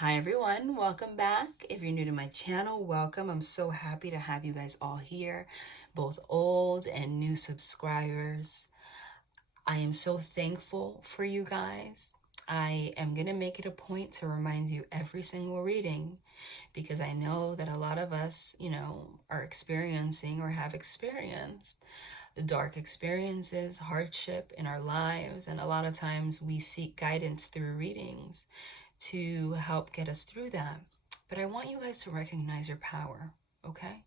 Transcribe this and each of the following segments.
Hi everyone, welcome back. If you're new to my channel, welcome. I'm so happy to have you guys all here, both old and new subscribers. I am so thankful for you guys. I am going to make it a point to remind you every single reading because I know that a lot of us, are experiencing or have experienced dark experiences, hardship in our lives, and a lot of times we seek guidance through readings to help get us through that. But I want you guys to recognize your power, okay?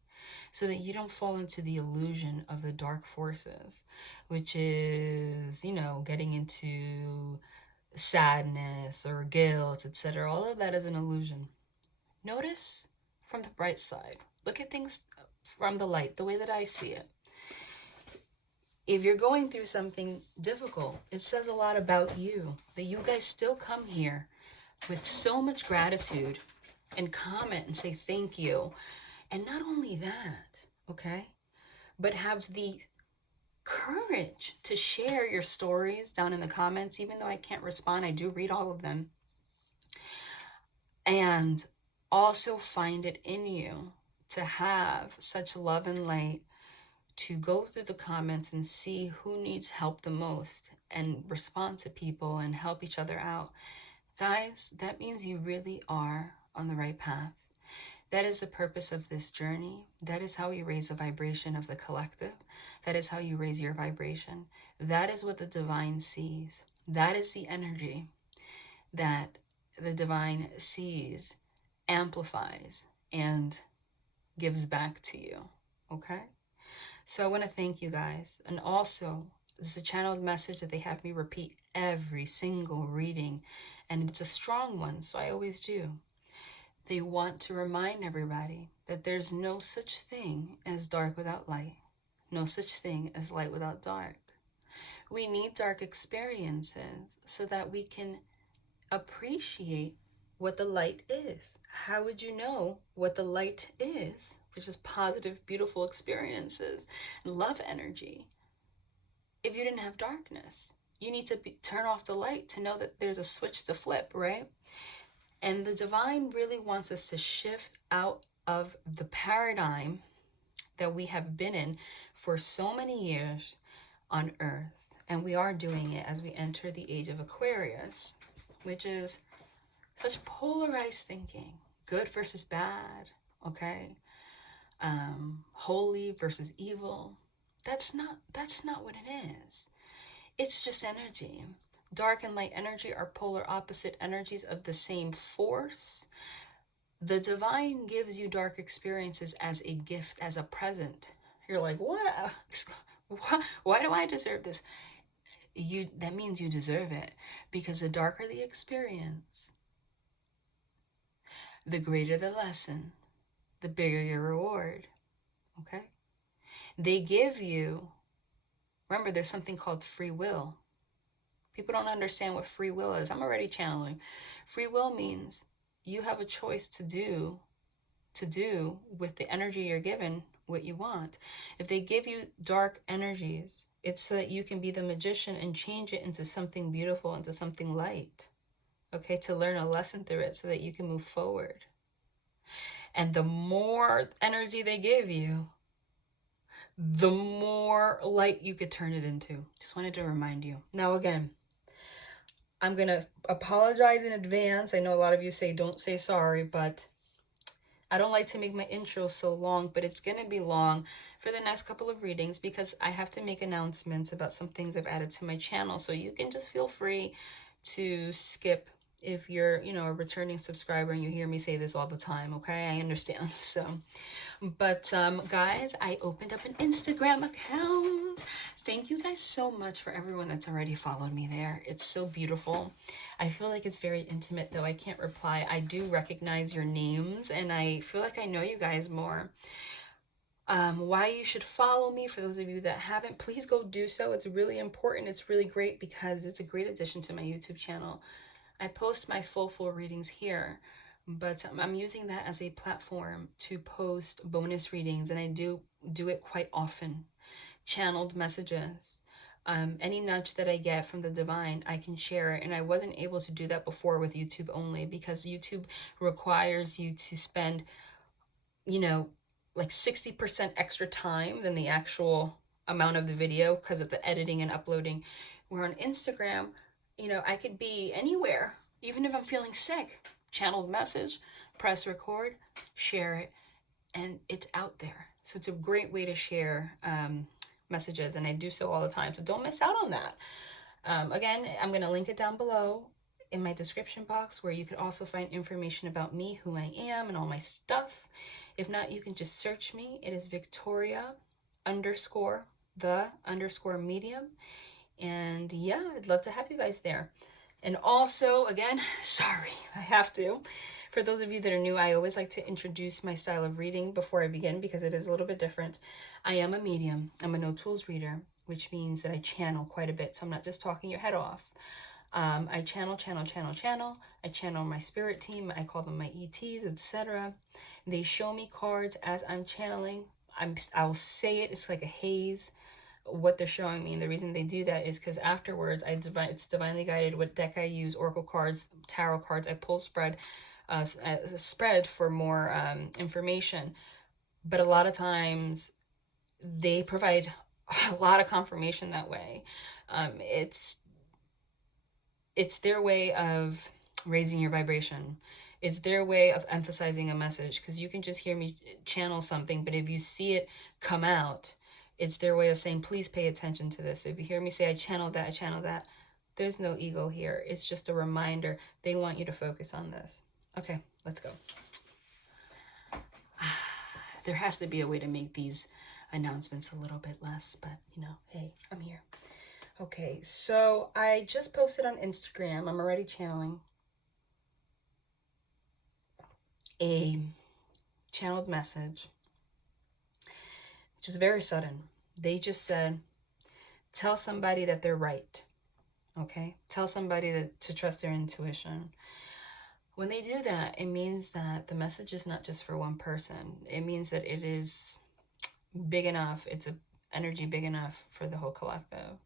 So that you don't fall into the illusion of the dark forces, which is, getting into sadness or guilt, etc. All of that is an illusion. Notice from the bright side. Look at things from the light, the way that I see it. If you're going through something difficult, it says a lot about you that you guys still come here with so much gratitude and comment and say thank you. And not only that, okay, but have the courage to share your stories down in the comments. Even though I can't respond, I do read all of them. And also find it in you to have such love and light to go through the comments and see who needs help the most and respond to people and help each other out. Guys, that means you really are on the right path. That is the purpose of this journey. That is how you raise the vibration of the collective. That is how you raise your vibration. That is what the divine sees. That is the energy that the divine sees, amplifies, and gives back to you. Okay? So I want to thank you guys. And also, this is a channeled message that they have me repeat every single reading. And it's a strong one, so I always do. They want to remind everybody that there's no such thing as dark without light, no such thing as light without dark. We need dark experiences so that we can appreciate what the light is. How would you know what the light is? Which is positive, beautiful experiences, love energy. If you didn't have darkness, you need to turn off the light to know that there's a switch to flip, right? And the divine really wants us to shift out of the paradigm that we have been in for so many years on earth. And we are doing it as we enter the age of Aquarius, which is such polarized thinking, good versus bad, okay? Holy versus evil. That's not what it is. It's just energy. Dark and light energy are polar opposite energies of the same force. The divine gives you dark experiences as a gift, as a present. You're like, what? Why do I deserve this? That means you deserve it, because the darker the experience, the greater the lesson, the bigger your reward. Okay? They give you, remember, there's something called free will. People don't understand what free will is. I'm already channeling. Free will means you have a choice to do with the energy you're given what you want. If they give you dark energies, it's so that you can be the magician and change it into something beautiful, into something light. Okay, to learn a lesson through it so that you can move forward. And the more energy they give you, the more light you could turn it into. Just wanted to remind you. Now, again, I'm going to apologize in advance. I know a lot of you say don't say sorry, but I don't like to make my intro so long, but it's going to be long for the next couple of readings because I have to make announcements about some things I've added to my channel. So you can just feel free to skip if you're, a returning subscriber and you hear me say this all the time, okay? I understand. So, but guys, I opened up an Instagram account. Thank you guys so much for everyone that's already followed me there. It's so beautiful. I feel like it's very intimate, though I can't reply. I do recognize your names and I feel like I know you guys more. Why you should follow me, for those of you that haven't, please go do so. It's really important. It's really great because it's a great addition to my YouTube channel. I post my full readings here, but I'm using that as a platform to post bonus readings, and I do it quite often. Channeled messages, Any nudge that I get from the divine, I can share it. And I wasn't able to do that before with YouTube only, because YouTube requires you to spend, you know, like 60% extra time than the actual amount of the video because of the editing and uploading. Where on Instagram, I could be anywhere, even if I'm feeling sick, channeled message, press record, share it, and it's out there. So it's a great way to share messages, and I do so all the time. So don't miss out on that. Again, I'm going to link it down below in my description box, where you could also find information about me, who I am, and all my stuff. If not, you can just search me. It is Victoria underscore the underscore medium. And yeah, I'd love to have you guys there. And also, again, sorry, I have to. For those of you that are new, I always like to introduce my style of reading before I begin, because it is a little bit different. I am a medium. I'm a no tools reader, which means that I channel quite a bit. So I'm not just talking your head off. I channel. I channel my spirit team. I call them my ETs, etc. They show me cards as I'm channeling. I'll say it. It's like a haze, what they're showing me. And the reason they do that is because afterwards, it's divinely guided what deck I use, oracle cards, tarot cards. I pull spread for more information. But a lot of times they provide a lot of confirmation that way. It's their way of raising your vibration. It's their way of emphasizing a message, because you can just hear me channel something, but if you see it come out, it's their way of saying, please pay attention to this. So if you hear me say, I channeled that, there's no ego here. It's just a reminder. They want you to focus on this. Okay, let's go. There has to be a way to make these announcements a little bit less, but hey, I'm here. Okay, so I just posted on Instagram. I'm already channeling a channeled message, which is very sudden. They just said, tell somebody that they're right. Okay? Tell somebody to trust their intuition. When they do that, it means that the message is not just for one person. It means that it is big enough. It's an energy big enough for the whole collective.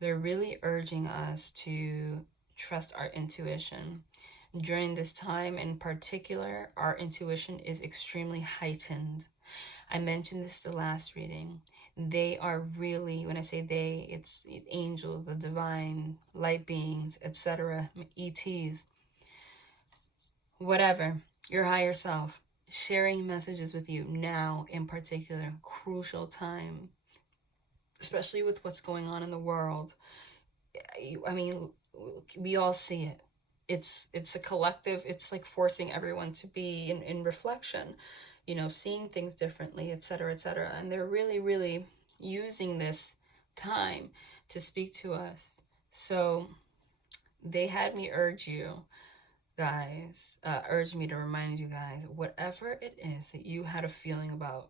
They're really urging us to trust our intuition. During this time in particular, our intuition is extremely heightened. I mentioned this the last reading. They are really, when I say they, it's angels, the divine, light beings, etc., ETs, whatever, your higher self, sharing messages with you now in particular, crucial time, especially with what's going on in the world. I mean, we all see it. It's a collective. It's like forcing everyone to be in reflection, seeing things differently, etc., etc. And they're really using this time to speak to us. So they had me urge you guys, urge me to remind you guys, whatever it is that you had a feeling about,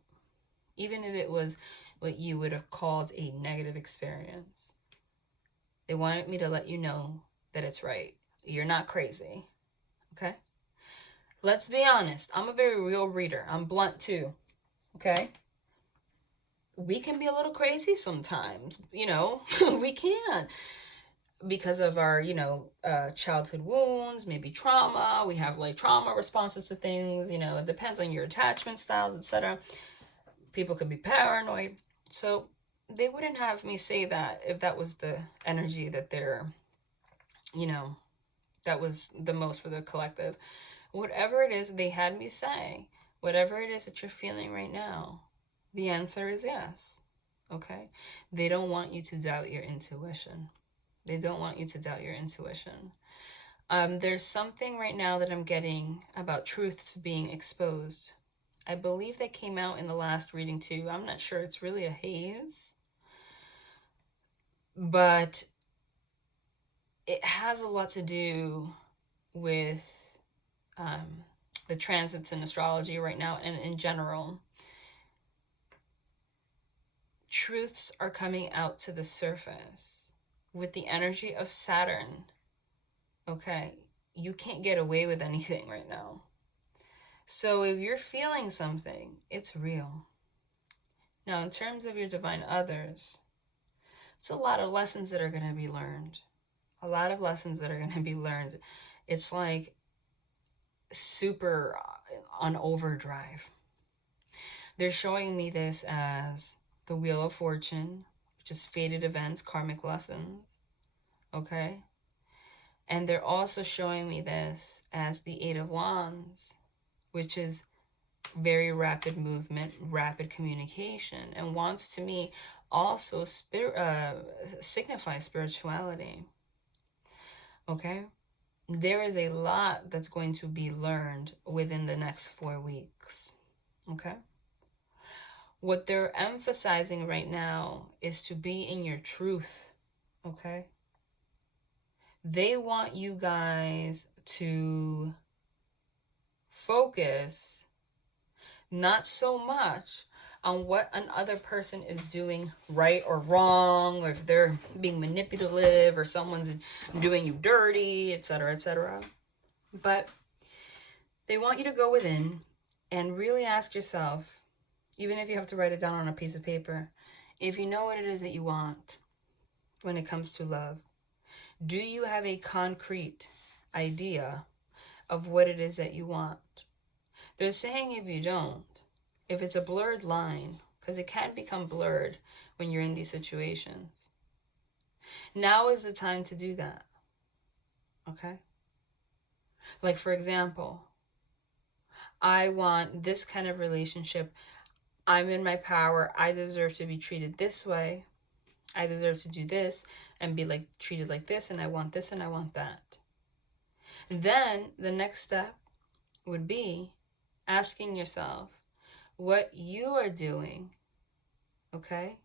even if it was what you would have called a negative experience, they wanted me to let you know that it's right. You're not crazy. Okay? Let's be honest. I'm a very real reader. I'm blunt too. Okay? We can be a little crazy sometimes. We can. Because of our, childhood wounds, maybe trauma. We have like trauma responses to things. It depends on your attachment styles, etc. People could be paranoid. So they wouldn't have me say that if that was the energy that they're, that was the most for the collective. Whatever it is they had me say, whatever it is that you're feeling right now, the answer is yes. Okay? They don't want you to doubt your intuition. They don't want you to doubt your intuition. There's something right now that I'm getting about truths being exposed. I believe that came out in the last reading too. I'm not sure. It's really a haze. But it has a lot to do with the transits in astrology right now and in general. Truths are coming out to the surface with the energy of Saturn. Okay, you can't get away with anything right now. So if you're feeling something, it's real. Now, in terms of your divine others, It's a lot of lessons that are going to be learned. A lot of lessons that are going to be learned. It's like super on overdrive. They're showing me this as the Wheel of Fortune, which is fated events, karmic lessons. Okay? And they're also showing me this as the Eight of Wands, which is very rapid movement, rapid communication. And wands to me also signifies spirituality. Okay? There is a lot that's going to be learned within the next 4 weeks. Okay? What they're emphasizing right now is to be in your truth. Okay? They want you guys to focus not so much on what another person is doing right or wrong, or if they're being manipulative, or someone's doing you dirty, etc., etc. But they want you to go within and really ask yourself, even if you have to write it down on a piece of paper, if you know what it is that you want when it comes to love, do you have a concrete idea of what it is that you want? They're saying if you don't, if it's a blurred line, because it can become blurred when you're in these situations, now is the time to do that. Okay? Like, for example, I want this kind of relationship. I'm in my power. I deserve to be treated this way. I deserve to do this and be like treated like this, and I want this and I want that. Then the next step would be asking yourself what you are doing, okay,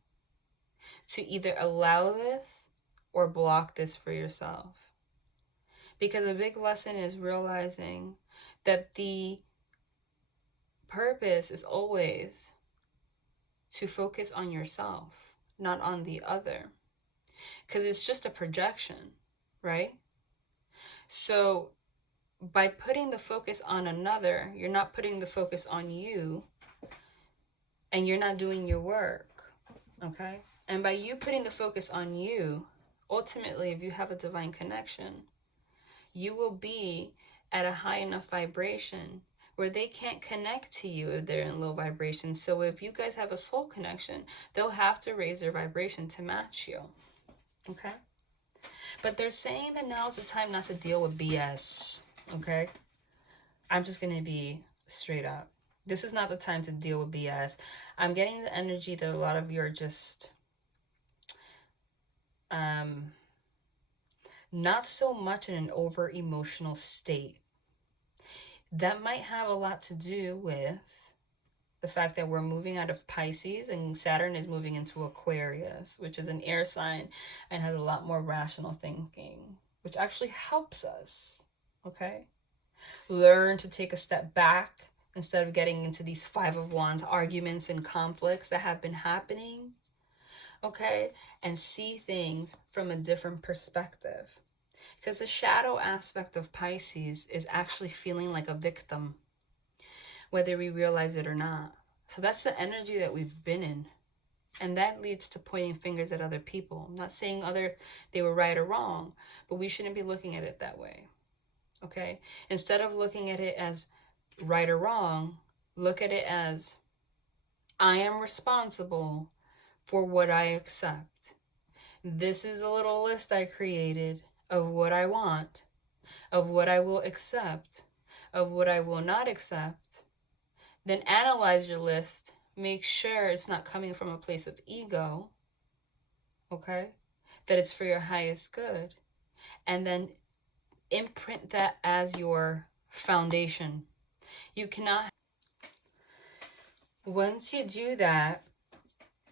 to either allow this or block this for yourself. Because a big lesson is realizing that the purpose is always to focus on yourself, not on the other. Because it's just a projection, right? So by putting the focus on another, you're not putting the focus on you, and you're not doing your work, okay? And by you putting the focus on you, ultimately, if you have a divine connection, you will be at a high enough vibration where they can't connect to you if they're in low vibration. So if you guys have a soul connection, they'll have to raise their vibration to match you, okay? But they're saying that now is the time not to deal with BS, okay? I'm just going to be straight up. This is not the time to deal with BS. I'm getting the energy that a lot of you are just not so much in an over emotional state. That might have a lot to do with the fact that we're moving out of Pisces and Saturn is moving into Aquarius, which is an air sign and has a lot more rational thinking, which actually helps us, okay? Learn to take a step back instead of getting into these Five of Wands arguments and conflicts that have been happening, okay? And see things from a different perspective. Because the shadow aspect of Pisces is actually feeling like a victim, whether we realize it or not. So that's the energy that we've been in. And that leads to pointing fingers at other people. I'm not saying they were right or wrong, but we shouldn't be looking at it that way. Okay? Instead of looking at it as right or wrong, look at it as I am responsible for what I accept. This is a little list I created of what I want, of what I will accept, of what I will not accept. Then analyze your list. Make sure it's not coming from a place of ego, okay? That it's for your highest good. And then imprint that as your foundation. You cannot. Once you do that,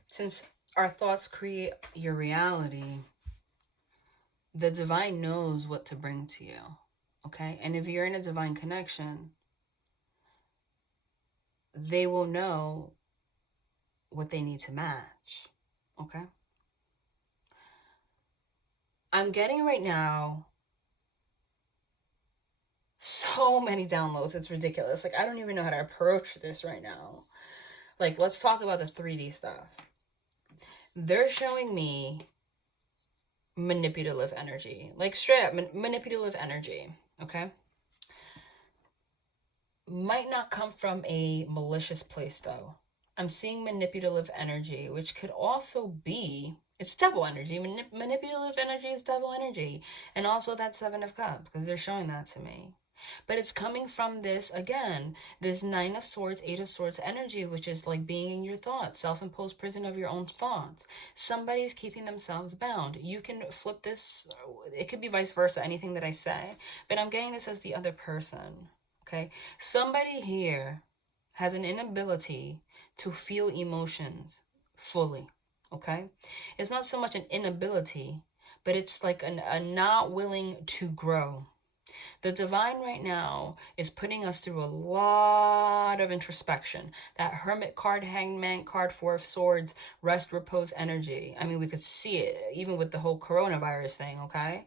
since our thoughts create your reality, the divine knows what to bring to you, okay? And if you're in a divine connection, they will know what they need to match, okay? I'm getting right now so many downloads. It's ridiculous. Like, I don't even know how to approach this right now. Like, let's talk about the 3D stuff. They're showing me manipulative energy, like straight up manipulative energy, okay? Might not come from a malicious place though. I'm seeing manipulative energy, which could also be, it's double energy. Manipulative energy is double energy. And also that Seven of Cups, because they're showing that to me. But it's coming from this, again, this Nine of Swords, Eight of Swords energy, which is like being in your thoughts, self-imposed prison of your own thoughts. Somebody's keeping themselves bound. You can flip this, it could be vice versa, anything that I say. But I'm getting this as the other person. Okay? Somebody here has an inability to feel emotions fully. Okay? It's not so much an inability, but it's like a not willing to grow. The divine right now is putting us through a lot of introspection. That Hermit card, Hangman card, Four of Swords, rest, repose energy. I mean, we could see it even with the whole coronavirus thing, okay?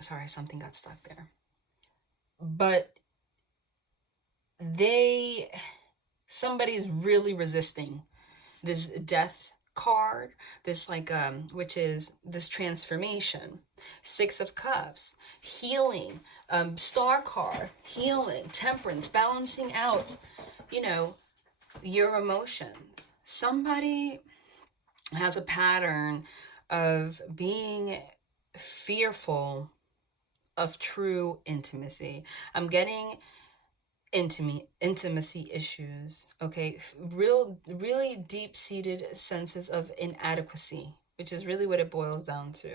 Sorry, something got stuck there. But somebody's really resisting this death card, this like which is this transformation. Six of Cups, healing, star card, healing, temperance, balancing out, you know, your emotions. Somebody has a pattern of being fearful of true intimacy. I'm getting intimacy issues, okay? Really deep-seated senses of inadequacy, which is really what it boils down to.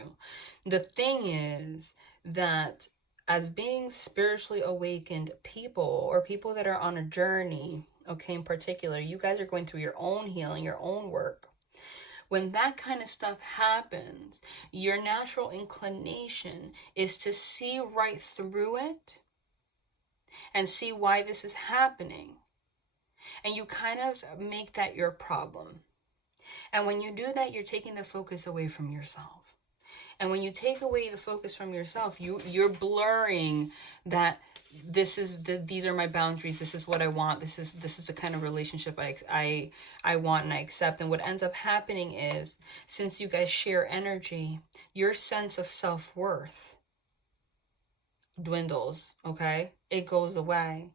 The thing is that as being spiritually awakened people, or people that are on a journey, okay, in particular, you guys are going through your own healing, your own work. When that kind of stuff happens, your natural inclination is to see right through it and see why this is happening. And you kind of make that your problem. And when you do that, you're taking the focus away from yourself. And when you take away the focus from yourself, you're blurring that these are my boundaries. This is what I want. This is the kind of relationship I want and I accept. And what ends up happening is, since you guys share energy, your sense of self-worth dwindles, okay? It goes away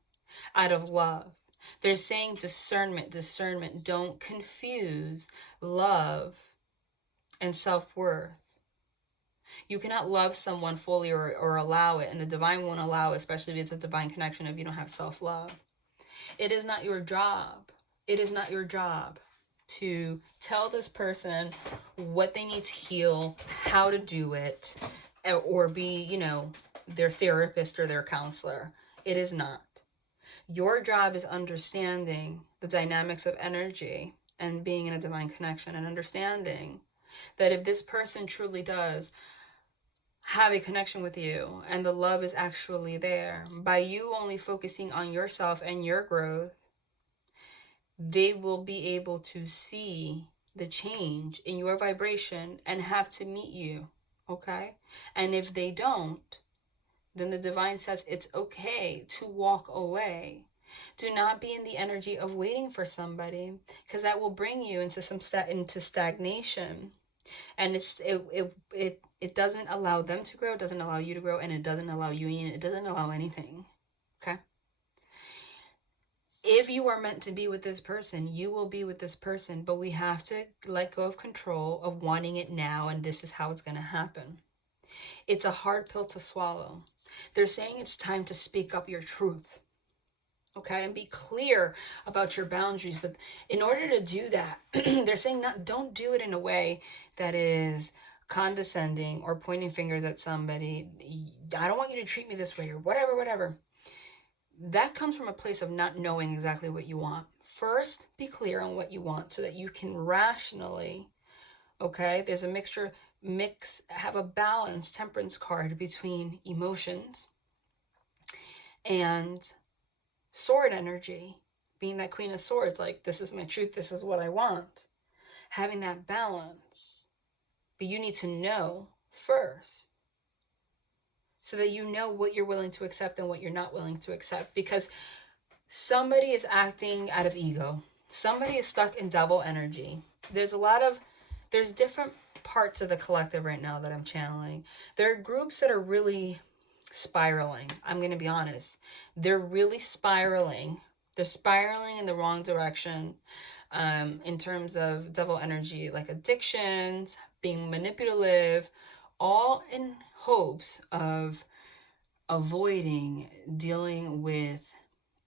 out of love. They're saying discernment. Don't confuse love and self-worth. You cannot love someone fully or allow it, and the divine won't allow it, especially if it's a divine connection, if you don't have self-love. It is not your job. It is not your job to tell this person what they need to heal, how to do it, or be, their therapist or their counselor. It is not. Your job is understanding the dynamics of energy and being in a divine connection, and understanding that if this person truly does have a connection with you and the love is actually there, by you only focusing on yourself and your growth, they will be able to see the change in your vibration and have to meet you, okay? And if they don't, then the divine says it's okay to walk away. Do not be in the energy of waiting for somebody, because that will bring you into into stagnation. And it doesn't allow them to grow, it doesn't allow you to grow, and it doesn't allow union, it doesn't allow anything. Okay? If you are meant to be with this person, you will be with this person, but we have to let go of control of wanting it now, and this is how it's going to happen. It's a hard pill to swallow. They're saying it's time to speak up your truth, okay, and be clear about your boundaries. But in order to do that, they're saying don't do it in a way that is condescending or pointing fingers at somebody. I don't want you to treat me this way, or whatever. That comes from a place of not knowing exactly what you want. First, be clear on what you want so that you can rationally, okay, there's a have a balance, temperance card between emotions and sword energy, being that Queen of Swords, like, this is my truth, this is what I want. Having that balance. But you need to know first, so that you know what you're willing to accept and what you're not willing to accept. Because somebody is acting out of ego. Somebody is stuck in double energy. There's a lot of there's different parts of the collective right now that I'm channeling. There are groups that are really spiraling. I'm going to be honest. They're really spiraling. They're spiraling in the wrong direction, in terms of devil energy, like addictions, being manipulative, all in hopes of avoiding dealing with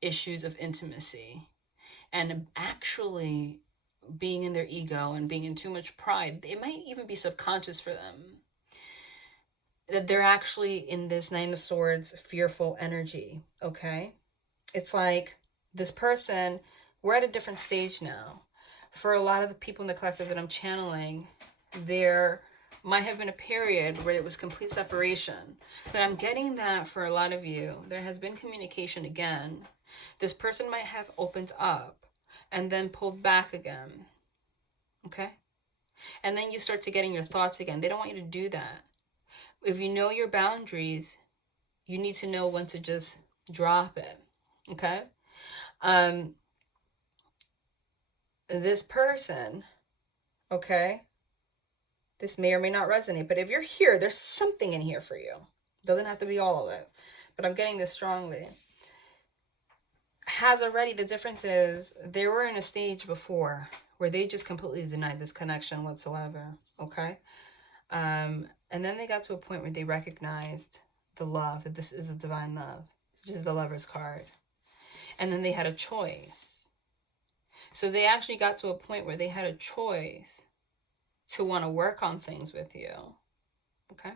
issues of intimacy and actually being in their ego and being in too much pride. It might even be subconscious for them that they're actually in this Nine of Swords fearful energy. Okay, it's like this person, we're at a different stage now. For a lot of the people in the collective that I'm channeling, there might have been a period where it was complete separation. But I'm getting that for a lot of you, there has been communication again. This person might have opened up and then pulled back again. Okay? And then you start to getting your thoughts again. They don't want you to do that. If you know your boundaries, you need to know when to just drop it. Okay? This person, okay, this may or may not resonate, but if you're here, there's something in here for you. Doesn't have to be all of it, but I'm getting this strongly. Has already, the difference is they were in a stage before where they just completely denied this connection whatsoever, okay? And then they got to a point where they recognized the love, that this is a divine love, which is the Lover's card. And then they had a choice. So they actually got to a point where they had a choice to want to work on things with you, okay?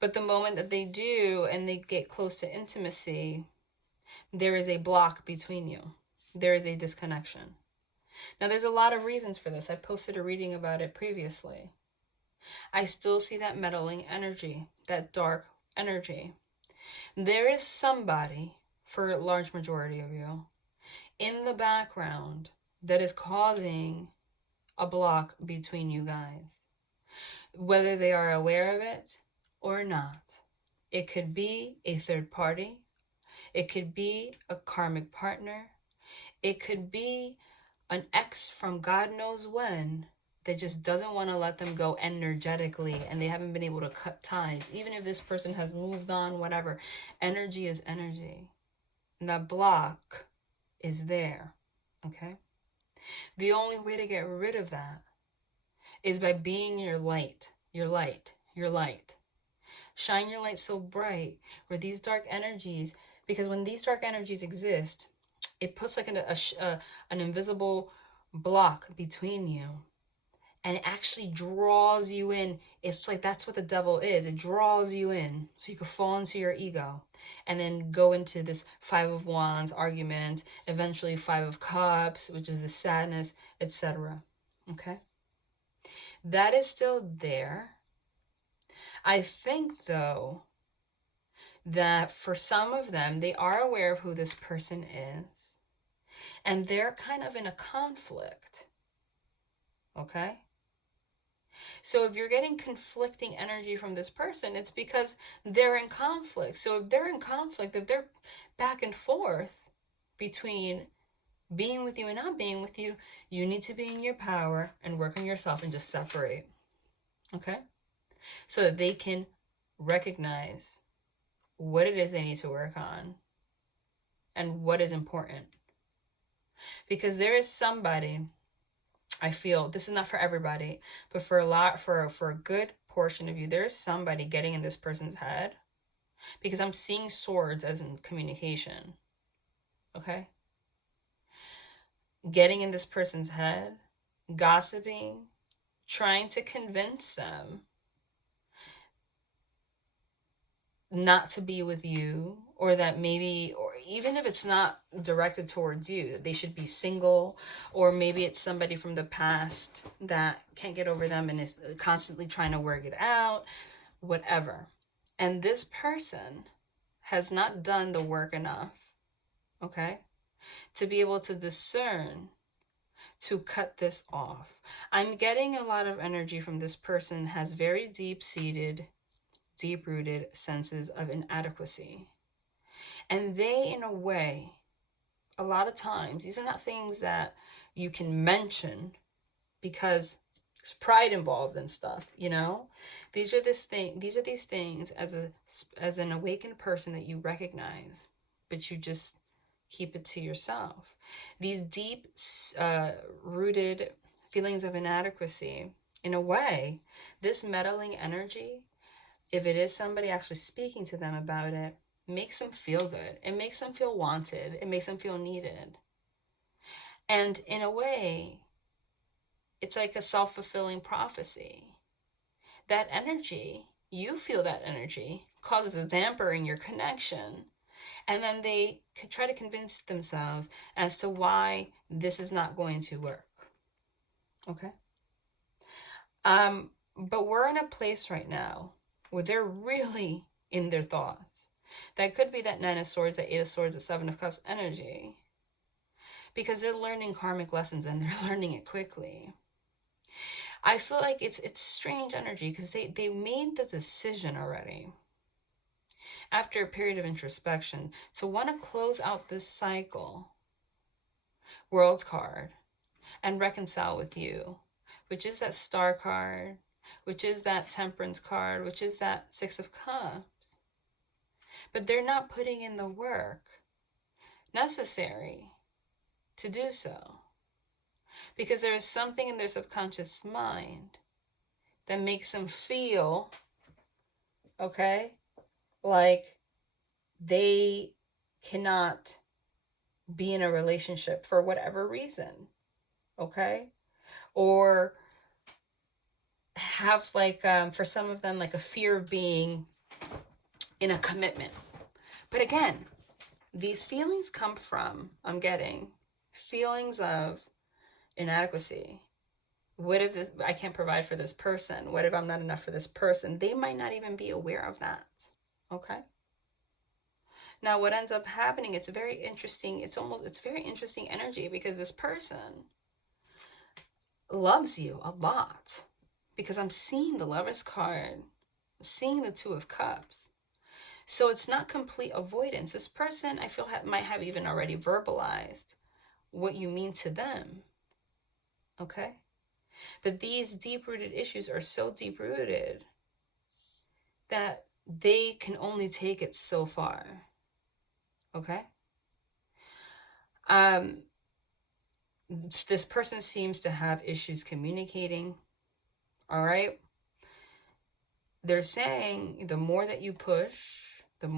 But the moment that they do and they get close to intimacy, there is a block between you. There is a disconnection. Now, there's a lot of reasons for this. I posted a reading about it previously. I still see that meddling energy, that dark energy. There is somebody, for a large majority of you, in the background that is causing a block between you guys, whether they are aware of it or not. It could be a third party. It could be a karmic partner. It could be an ex from God knows when that just doesn't want to let them go energetically, and they haven't been able to cut ties. Even if this person has moved on, whatever, energy is energy. And that block is there, okay? The only way to get rid of that is by being your light, your light, your light. Shine your light so bright where these dark energies, because when these dark energies exist, it puts like an invisible block between you, and it actually draws you in. It's like that's what the devil is. It draws you in so you can fall into your ego and then go into this Five of Wands argument, eventually Five of Cups, which is the sadness, etc. Okay? That is still there. I think, though, that for some of them, they are aware of who this person is, and they're kind of in a conflict. Okay? So if you're getting conflicting energy from this person, it's because they're in conflict. So if they're in conflict, if they're back and forth between being with you and not being with you, you need to be in your power and work on yourself and just separate. Okay? So that they can recognize what it is they need to work on and what is important. Because there is somebody, I feel, this is not for everybody, but for a good portion of you, there is somebody getting in this person's head, because I'm seeing swords as in communication. Okay? Getting in this person's head, gossiping, trying to convince them not to be with you, or that maybe, or even if it's not directed towards you, that they should be single, or maybe it's somebody from the past that can't get over them and is constantly trying to work it out, whatever. And this person has not done the work enough, okay, to be able to discern to cut this off. I'm getting a lot of energy from this person has very deep-seated, deep-rooted senses of inadequacy. And they, in a way, a lot of times, these are not things that you can mention because pride involved and stuff, you know? These are these things as an awakened person that you recognize, but you just keep it to yourself. These deep rooted feelings of inadequacy, in a way, this meddling energy, if it is somebody actually speaking to them about it, makes them feel good. It makes them feel wanted. It makes them feel needed. And in a way, it's like a self-fulfilling prophecy. That energy, you feel that energy, causes a damper in your connection. And then they try to convince themselves as to why this is not going to work. Okay? But we're in a place right now where they're really in their thoughts. That could be that Nine of Swords, that Eight of Swords, the Seven of Cups energy. Because they're learning karmic lessons and they're learning it quickly. I feel like it's strange energy because they made the decision already after a period of introspection to want to close out this cycle, World's card, and reconcile with you, which is that Star card, which is that Temperance card, which is that Six of Cups. But they're not putting in the work necessary to do so, because there is something in their subconscious mind that makes them feel, okay, like they cannot be in a relationship for whatever reason, okay? Or have like, for some of them, like a fear of being in a commitment. But again, these feelings come from, I'm getting feelings of inadequacy. What if I can't provide for this person? What if I'm not enough for this person? They might not even be aware of that, okay? Now, what ends up happening, it's very interesting. It's very interesting energy because this person loves you a lot. Because I'm seeing the Lover's card, I'm seeing the Two of Cups. So it's not complete avoidance. This person, I feel, might have even already verbalized what you mean to them. Okay? But these deep-rooted issues are so deep-rooted that they can only take it so far. Okay? This person seems to have issues communicating. All right? They're saying the more that you push, the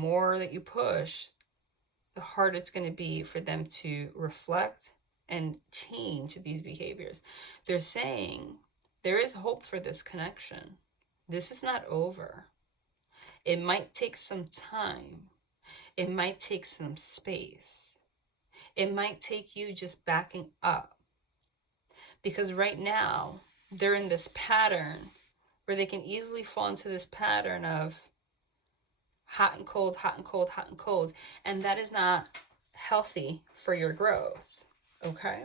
harder it's going to be for them to reflect and change these behaviors. They're saying there is hope for this connection. This is not over. It might take some time. It might take some space. It might take you just backing up. Because right now, they're in this pattern where they can easily fall into this pattern of hot and cold, hot and cold, hot and cold. And that is not healthy for your growth, okay?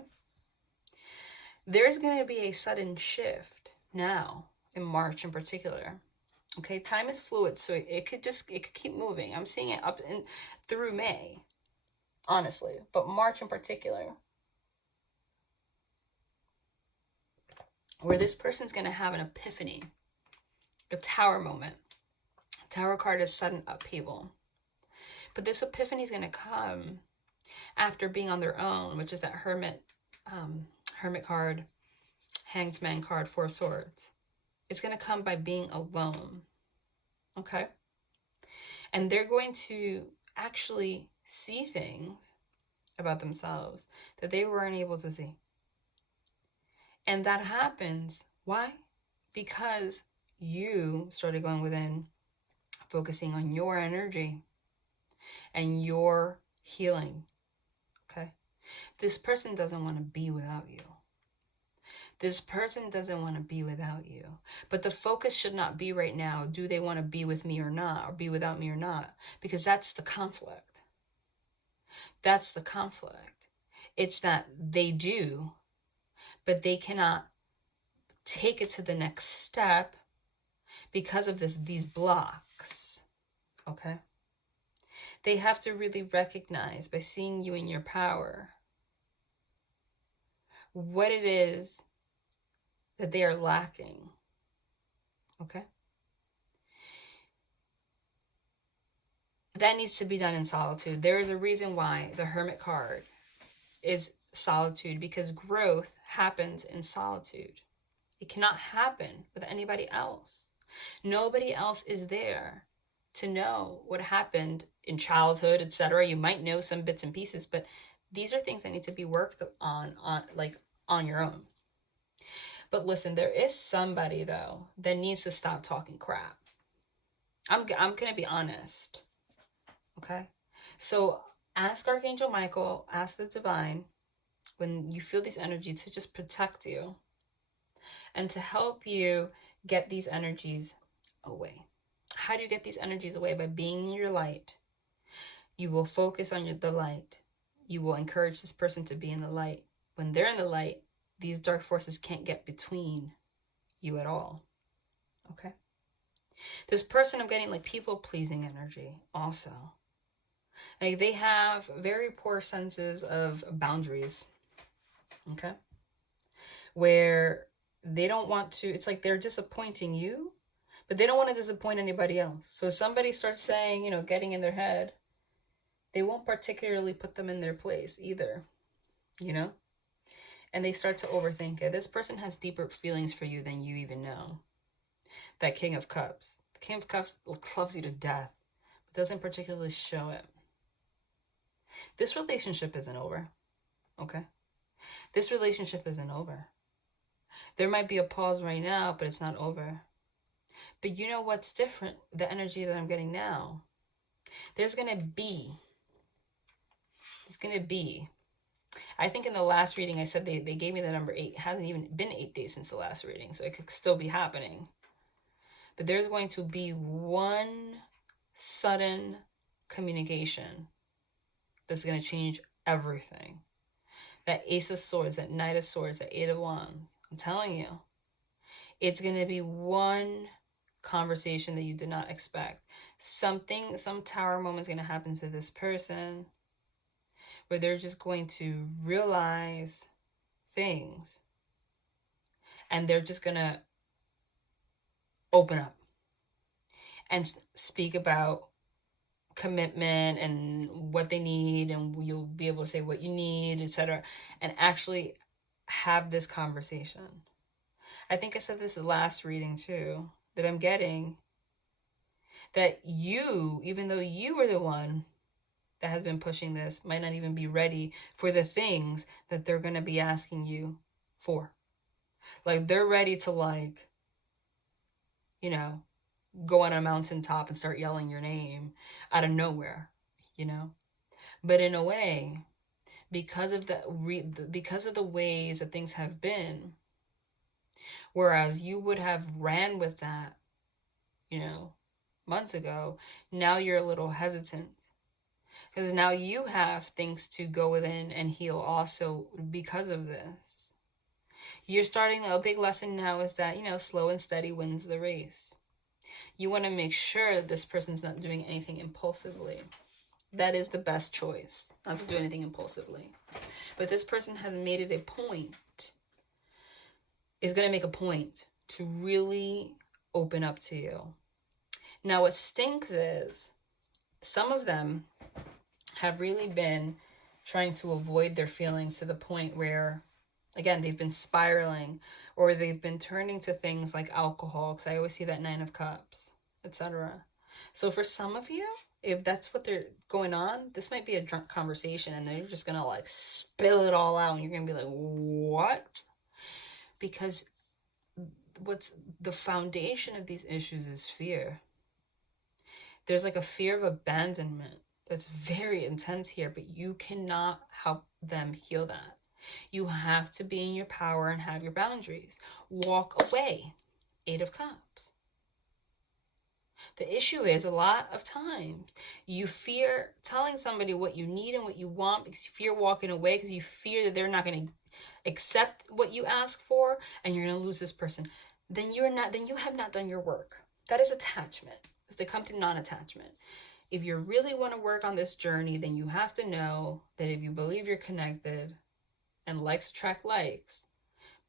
There's going to be a sudden shift now in March in particular. Okay, time is fluid, so it could keep moving. I'm seeing it up and through May, honestly, but March in particular, where this person's going to have an epiphany, a tower moment. Tower card is sudden upheaval. But this epiphany is going to come after being on their own, which is that hermit card, Hanged Man card, Four of Swords. It's going to come by being alone. Okay? And they're going to actually see things about themselves that they weren't able to see. And that happens. Why? Because you started going within, focusing on your energy and your healing. Okay? This person doesn't want to be without you. This person doesn't want to be without you. But the focus should not be right now, do they want to be with me or not, or be without me or not? Because that's the conflict. That's the conflict. It's that they do, but they cannot take it to the next step because of these blocks. Okay? They have to really recognize, by seeing you in your power, what it is that they are lacking. Okay? That needs to be done in solitude. There is a reason why the Hermit card is solitude, because growth happens in solitude. It cannot happen with anybody else. Nobody else is there to know what happened in childhood, etc. You might know some bits and pieces, but these are things that need to be worked on like on your own. But listen, there is somebody though that needs to stop talking crap. I'm gonna be honest, okay? So ask Archangel Michael, ask the Divine, when you feel these energies, to just protect you and to help you get these energies away. How do you get these energies away? By being in your light. You will focus on the light. You will encourage this person to be in the light. When they're in the light, these dark forces can't get between you at all. Okay? This person, I'm getting like people pleasing energy also. Like they have very poor senses of boundaries. Okay? Where they don't want to, it's like they're disappointing you, but they don't want to disappoint anybody else. So if somebody starts saying, getting in their head, they won't particularly put them in their place either, you know? And they start to overthink it. This person has deeper feelings for you than you even know. That King of Cups. The King of Cups loves you to death, but doesn't particularly show it. This relationship isn't over, okay? This relationship isn't over. There might be a pause right now, but it's not over. But you know what's different? The energy that I'm getting now. There's going to be, I think in the last reading I said they gave me the number 8. It hasn't even been 8 days since the last reading, so it could still be happening. But there's going to be one sudden communication that's going to change everything. That Ace of Swords, that Knight of Swords, that Eight of Wands. I'm telling you, it's going to be one conversation that you did not expect. Some tower moment is going to happen to this person where they're just going to realize things and they're just going to open up and speak about commitment and what they need, and you'll be able to say what you need, etc., and actually have this conversation. I think I said this last reading too, that I'm getting that you, even though you were the one that has been pushing this, might not even be ready for the things that they're going to be asking you for. Like they're ready to go on a mountaintop and start yelling your name out of nowhere, But in a way, because of the ways that things have been, whereas you would have ran with that, months ago, now you're a little hesitant because now you have things to go within and heal also because of this. You're starting a big lesson now is that, slow and steady wins the race. You want to make sure that this person's not doing anything impulsively. That is the best choice, not to do anything impulsively. But this person has made it a point, is going to make a point to really open up to you. Now, what stinks is some of them have really been trying to avoid their feelings to the point where, again, they've been spiraling or they've been turning to things like alcohol, because I always see that 9 of Cups, etc. So for some of you, if that's what they're going on, this might be a drunk conversation and they're just going to spill it all out and you're going to be like, what? Because what's the foundation of these issues is fear. There's a fear of abandonment that's very intense here, but you cannot help them heal that. You have to be in your power and have your boundaries. Walk away. 8 of Cups. The issue is a lot of times you fear telling somebody what you need and what you want because you fear walking away because you fear that they're not going to accept what you ask for and you're going to lose this person. Then you have not done your work. That is attachment. If they come to non-attachment. If you really want to work on this journey, then you have to know that if you believe you're connected and likes attract likes,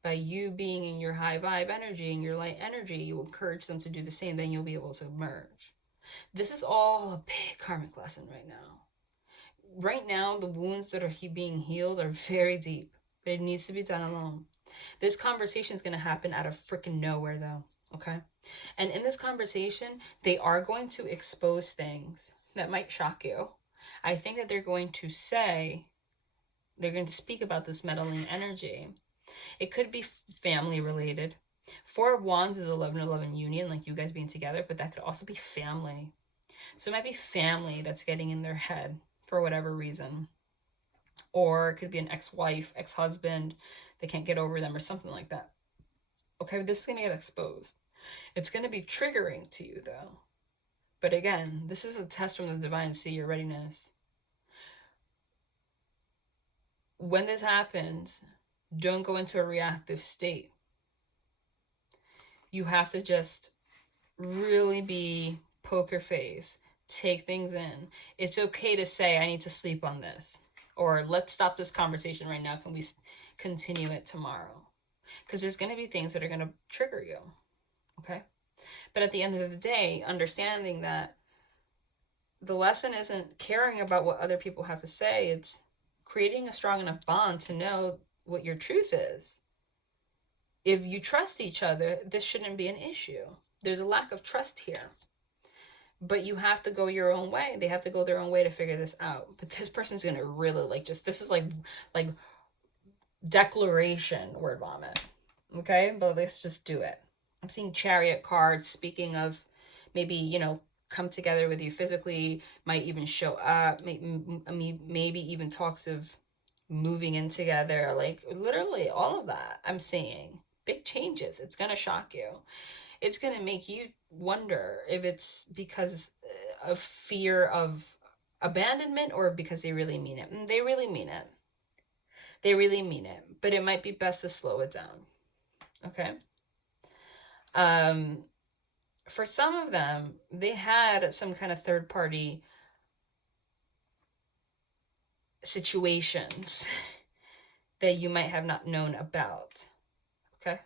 by you being in your high vibe energy and your light energy, you encourage them to do the same, then you'll be able to merge. This is all a big karmic lesson right now. Right now, the wounds that are being healed are very deep, but it needs to be done alone. This conversation is going to happen out of freaking nowhere, though, okay? And in this conversation, they are going to expose things that might shock you. I think that they're going to speak about this meddling energy. It could be family related. Four of Wands is 11-11 union, like you guys being together, but that could also be family. So it might be family that's getting in their head for whatever reason. Or it could be an ex-wife, ex-husband, they can't get over them or something like that. Okay, this is going to get exposed. It's going to be triggering to you, though. But again, this is a test from the divine to see your readiness. When this happens, don't go into a reactive state. You have to just really be poker face, take things in. It's okay to say, I need to sleep on this. Or let's stop this conversation right now. Can we continue it tomorrow? Because there's going to be things that are going to trigger you. Okay? But at the end of the day, understanding that the lesson isn't caring about what other people have to say, it's creating a strong enough bond to know what your truth is. If you trust each other, this shouldn't be an issue. There's a lack of trust here. But you have to go your own way. They have to go their own way to figure this out. But this person's going to really this is like declaration word vomit. Okay? But let's just do it. I'm seeing chariot cards speaking of maybe, come together with you physically, might even show up, maybe even talks of moving in together, like literally all of that. I'm seeing big changes. It's going to shock you. It's going to make you wonder if it's because of fear of abandonment or because they really mean it. And they really mean it. They really mean it. But it might be best to slow it down. Okay? For some of them, they had some kind of third party situations that you might have not known about. Okay?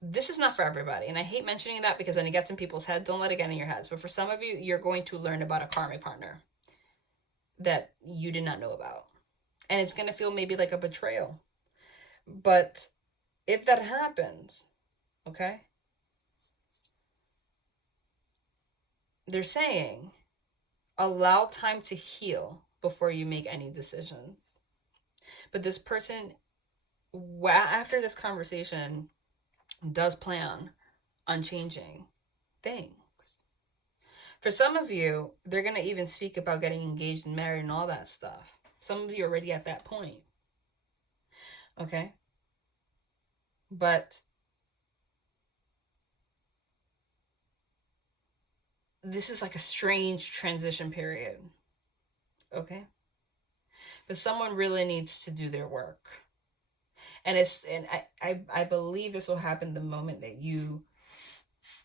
This is not for everybody. And I hate mentioning that because then it gets in people's heads. Don't let it get in your heads. But for some of you, you're going to learn about a karmic partner that you did not know about. And it's going to feel maybe like a betrayal. But if that happens, okay, they're saying allow time to heal before you make any decisions. But this person, after this conversation, does plan on changing things. For some of you, they're going to even speak about getting engaged and married and all that stuff. Some of you are already at that point. Okay? But this is like a strange transition period. Okay? But someone really needs to do their work. And I believe this will happen the moment that you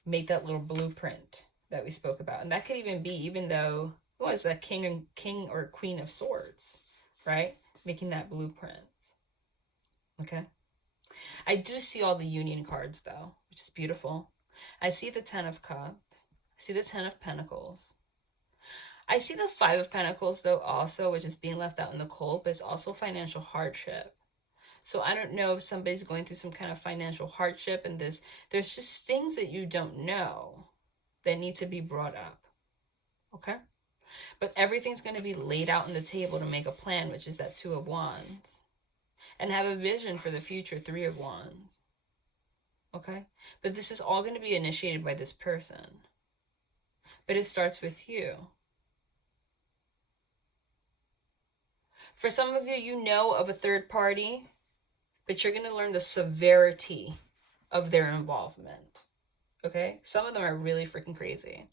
make that little blueprint that we spoke about. And that could even be, even though, what is that, king or queen of swords, right? Making that blueprint. Okay? I do see all the union cards, though, which is beautiful. I see the 10 of Cups. I see the 10 of Pentacles. I see the 5 of Pentacles, though, also, which is being left out in the cold, but it's also financial hardship. So I don't know if somebody's going through some kind of financial hardship, and there's just things that you don't know that need to be brought up. Okay? But everything's going to be laid out on the table to make a plan, which is that 2 of Wands. And have a vision for the future, 3 of Wands. Okay? But this is all going to be initiated by this person. But it starts with you. For some of you, you know of a third party, but you're going to learn the severity of their involvement. Okay? Some of them are really freaking crazy.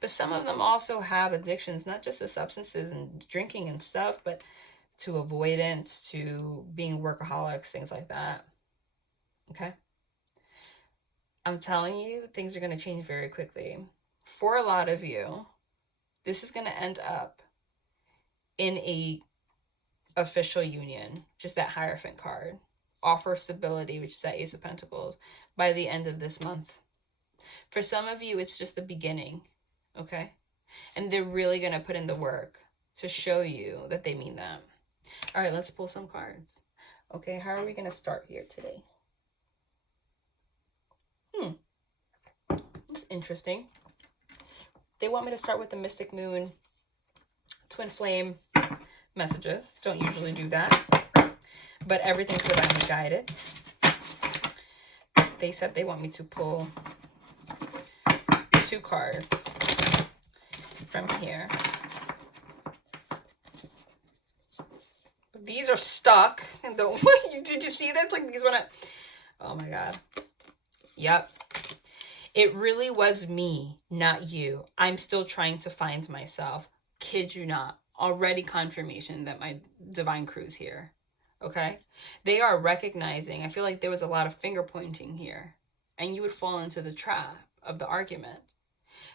But some of them also have addictions, not just to substances and drinking and stuff, but to avoidance, to being workaholics, things like that. Okay? I'm telling you, things are going to change very quickly. For a lot of you, this is going to end up in a official union, just that Hierophant card. offer stability, which is that Ace of Pentacles, by the end of this month. For some of you, it's just the beginning, okay? And they're really going to put in the work to show you that they mean that. All right, let's pull some cards. Okay, how are we going to start here today? It's interesting. They want me to start with the Mystic Moon Twin Flame messages. Don't usually do that, but everything's divinely guided. They said they want me to pull 2 cards from here. These are stuck. And did you see that? It's like these want to... Oh my God. Yep. It really was me, not you. I'm still trying to find myself. Kid you not. Already confirmation that my divine crew's here. Okay? They are recognizing. I feel like there was a lot of finger pointing here. And you would fall into the trap of the argument.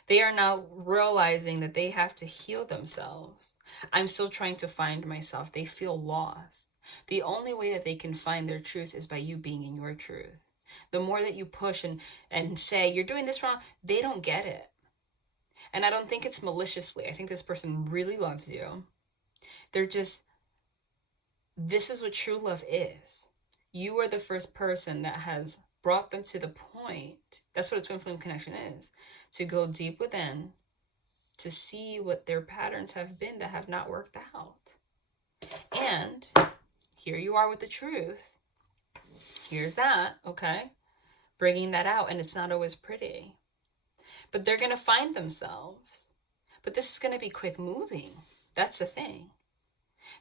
They are now realizing that they have to heal themselves. I'm still trying to find myself. They feel lost. The only way that they can find their truth is by you being in your truth. The more that you push and say, you're doing this wrong, they don't get it. And I don't think it's maliciously. I think this person really loves you. They're just, this is what true love is. You are the first person that has brought them to the point. That's what a twin flame connection is. To go deep within, to see what their patterns have been that have not worked out. And here you are with the truth. Here's that, okay? Bringing that out, and it's not always pretty. But they're going to find themselves. But this is going to be quick moving. That's the thing.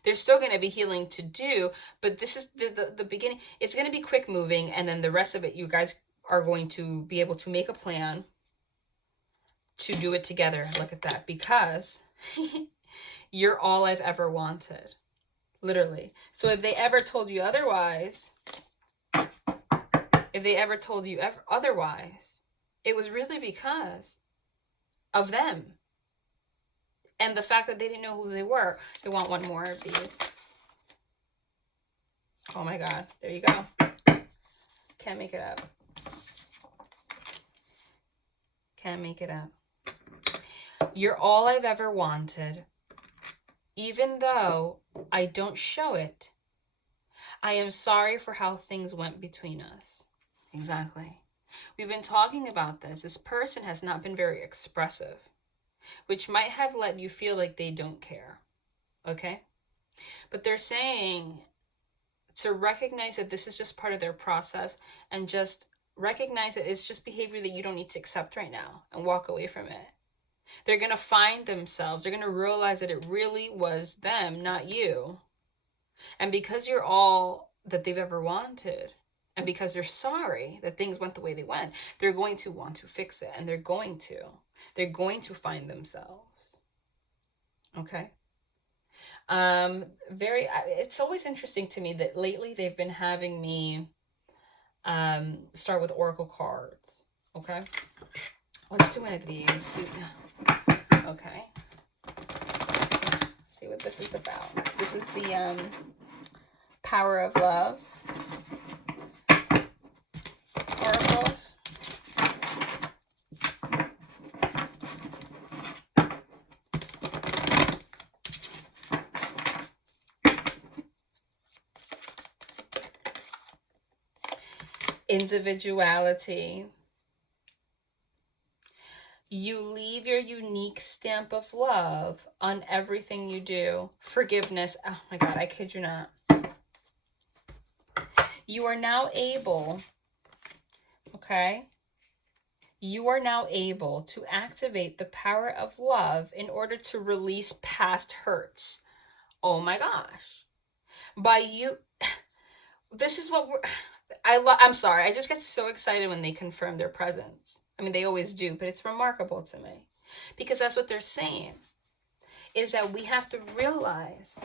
There's still going to be healing to do, but this is the beginning. It's going to be quick moving, and then the rest of it, you guys are going to be able to make a plan to do it together. Look at that. Because you're all I've ever wanted. Literally. So if they ever told you otherwise, it was really because of them. And the fact that they didn't know who they were. They want one more of these. Oh my God. There you go. Can't make it up. Can't make it up. You're all I've ever wanted. Even though I don't show it, I am sorry for how things went between us. Exactly. We've been talking about this. This person has not been very expressive, which might have let you feel like they don't care. Okay? But they're saying to recognize that this is just part of their process and just recognize that it's just behavior that you don't need to accept right now and walk away from it. They're going to find themselves. They're going to realize that it really was them, not you. And because you're all that they've ever wanted, and because they're sorry that things went the way they went, they're going to want to fix it. And they're going to find themselves. Okay? It's always interesting to me that lately they've been having me start with oracle cards. Okay? Let's do one of these. Okay. Let's see what this is about. This is the Power of Love oracles. Individuality. You leave your unique stamp of love on everything you do. Forgiveness. Oh my God, I kid you not. You are now able, okay? You are now able to activate the power of love in order to release past hurts. Oh my gosh. By you, this is what I'm sorry. I just get so excited when they confirm their presence. I mean, they always do, but it's remarkable to me. Because that's what they're saying. Is that we have to realize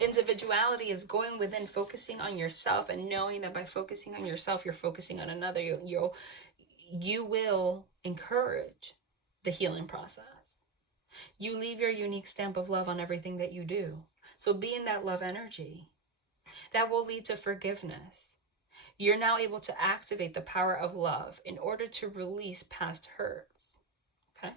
individuality is going within, focusing on yourself, and knowing that by focusing on yourself, you're focusing on another. You will encourage the healing process. You leave your unique stamp of love on everything that you do. So be in that love energy. That will lead to forgiveness. You're now able to activate the power of love in order to release past hurts. Okay?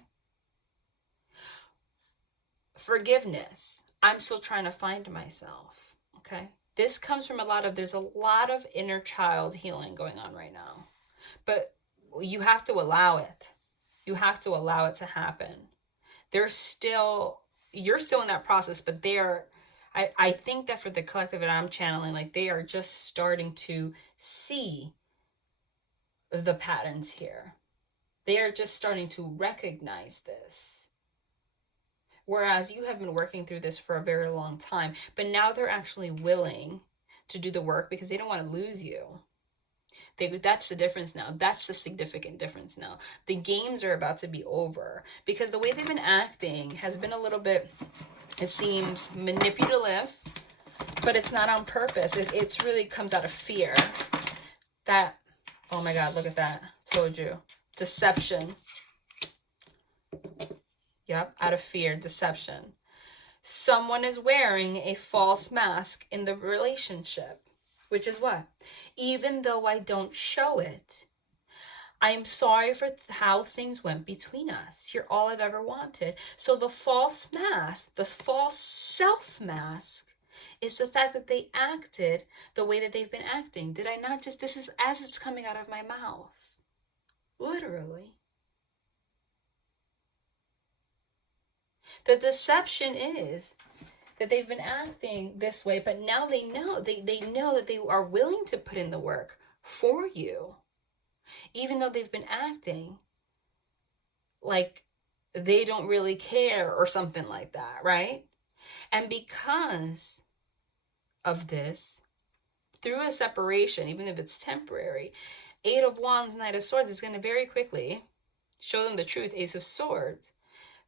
Forgiveness. I'm still trying to find myself. Okay? This comes from there's a lot of inner child healing going on right now. But you have to allow it. You have to allow it to happen. You're still in that process, but I think that for the collective that I'm channeling, like they are just starting to see the patterns here. They are just starting to recognize this. Whereas you have been working through this for a very long time, but now they're actually willing to do the work because they don't want to lose you. That's the difference now. That's the significant difference now. The games are about to be over because the way they've been acting has been a little bit, it seems, manipulative, but it's not on purpose. It's really comes out of fear. That, oh my God, look at that. Told you. Deception. Yep, out of fear, deception. Someone is wearing a false mask in the relationship, which is what? Even though I don't show it, I am sorry for how things went between us. You're all I've ever wanted. So the false mask, the false self mask, is the fact that they acted the way that they've been acting. Did I not just, this is as it's coming out of my mouth. Literally. The deception is that they've been acting this way, but now they know that they are willing to put in the work for you, even though they've been acting like they don't really care or something like that, right? And because of this, through a separation, even if it's temporary, Eight of Wands, Knight of Swords is going to very quickly show them the truth, Ace of Swords,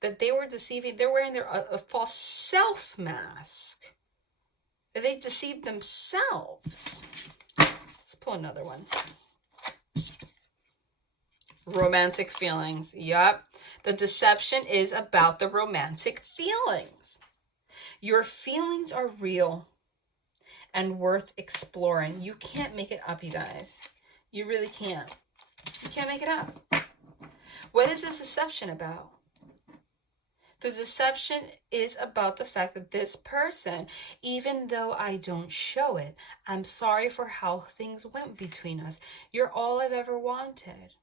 that they were deceiving, they're wearing a false self mask. They deceived themselves. Let's pull another one. Romantic feelings. Yup. The deception is about the romantic feelings. Your feelings are real and worth exploring. You can't make it up, you guys. You really can't. You can't make it up. What is this deception about? The deception is about the fact that this person, even though I don't show it, I'm sorry for how things went between us. You're all I've ever wanted.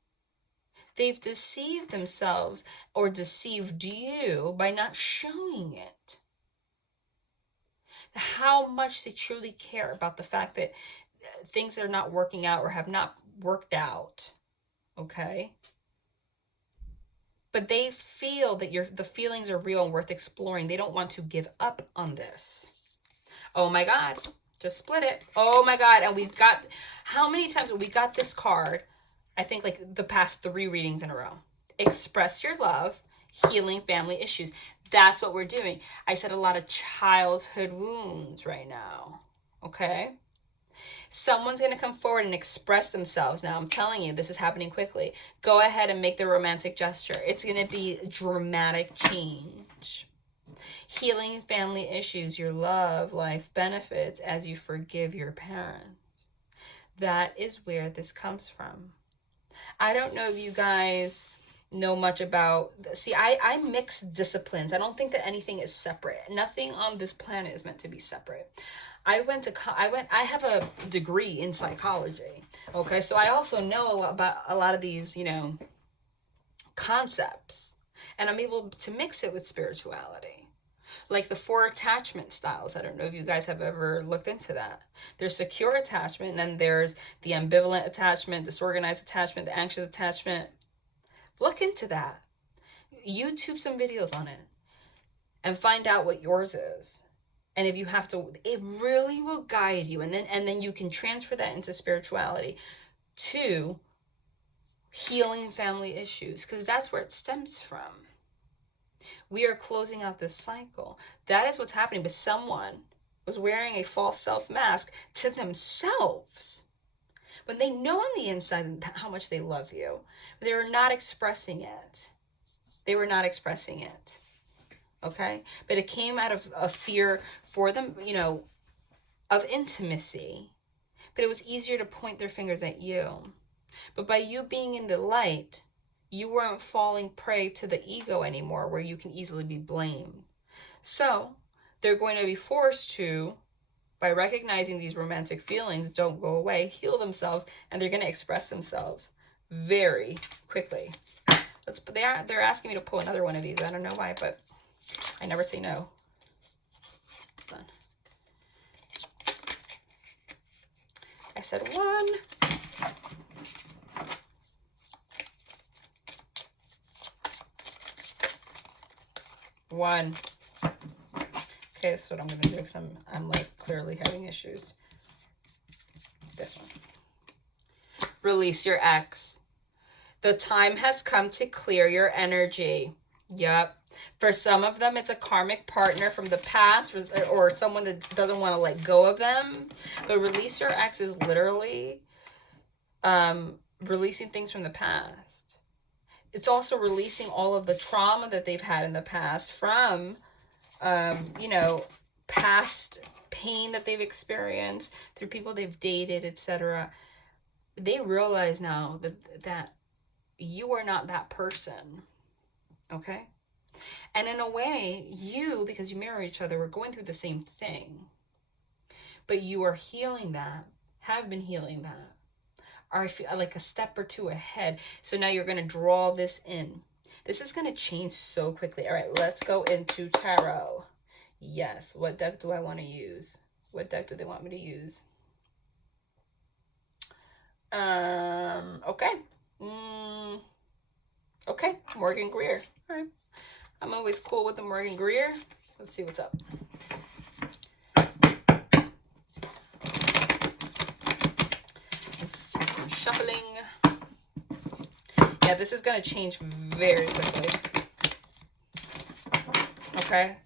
They've deceived themselves or deceived you by not showing it. How much they truly care about the fact that things are not working out or have not worked out. Okay? But they feel that the feelings are real and worth exploring. They don't want to give up on this. Oh my God. Just split it. Oh my God. And we've got, how many times we got this card? I think like the past 3 readings in a row. Express your love, healing family issues. That's what we're doing. I said a lot of childhood wounds right now. Okay? Someone's going to come forward and express themselves. Now, I'm telling you, this is happening quickly. Go ahead and make the romantic gesture. It's going to be dramatic change. Healing family issues, your love life benefits as you forgive your parents. That is where this comes from. I don't know if you guys know much about, see, I mix disciplines. I don't think that anything is separate. Nothing on this planet is meant to be separate. I have a degree in psychology. Okay, so I also know about a lot of these, concepts, and I'm able to mix it with spirituality. Like the 4 attachment styles. I don't know if you guys have ever looked into that. There's secure attachment, and then there's the ambivalent attachment, disorganized attachment, the anxious attachment. Look into that. YouTube some videos on it and find out what yours is. And if you have to, it really will guide you. And then you can transfer that into spirituality to healing family issues, because that's where it stems from. We are closing out this cycle. That is what's happening. But someone was wearing a false self mask to themselves when they know on the inside how much they love you. They were not expressing it. They were not expressing it. Okay? But it came out of a fear for them, of intimacy, but it was easier to point their fingers at you. But by you being in the light, you weren't falling prey to the ego anymore, where you can easily be blamed. So they're going to be forced to, by recognizing these romantic feelings don't go away, heal themselves, and they're going to express themselves very quickly. They're asking me to pull another one of these. I don't know why, but I never say no. Done. I said one. One. Okay, that's what I'm going to do, because I'm like clearly having issues. This one. Release your ex. The time has come to clear your energy. Yep. For some of them, it's a karmic partner from the past, or someone that doesn't want to let go of them. But release your ex is literally releasing things from the past. It's also releasing all of the trauma that they've had in the past from, you know, past pain that they've experienced through people they've dated, etc. They realize now that you are not that person, okay? And in a way, you, because you marry each other, we're going through the same thing. But you are healing that, have been healing that, are like a step or two ahead. So now you're going to draw this in. This is going to change so quickly. All right, let's go into tarot. Yes, what deck do I want to use? What deck do they want me to use? Okay. Okay, Morgan Greer. All right. I'm always cool with the Morgan Greer. Let's see what's up. Let's see some shuffling. Yeah, this is going to change very quickly. Okay?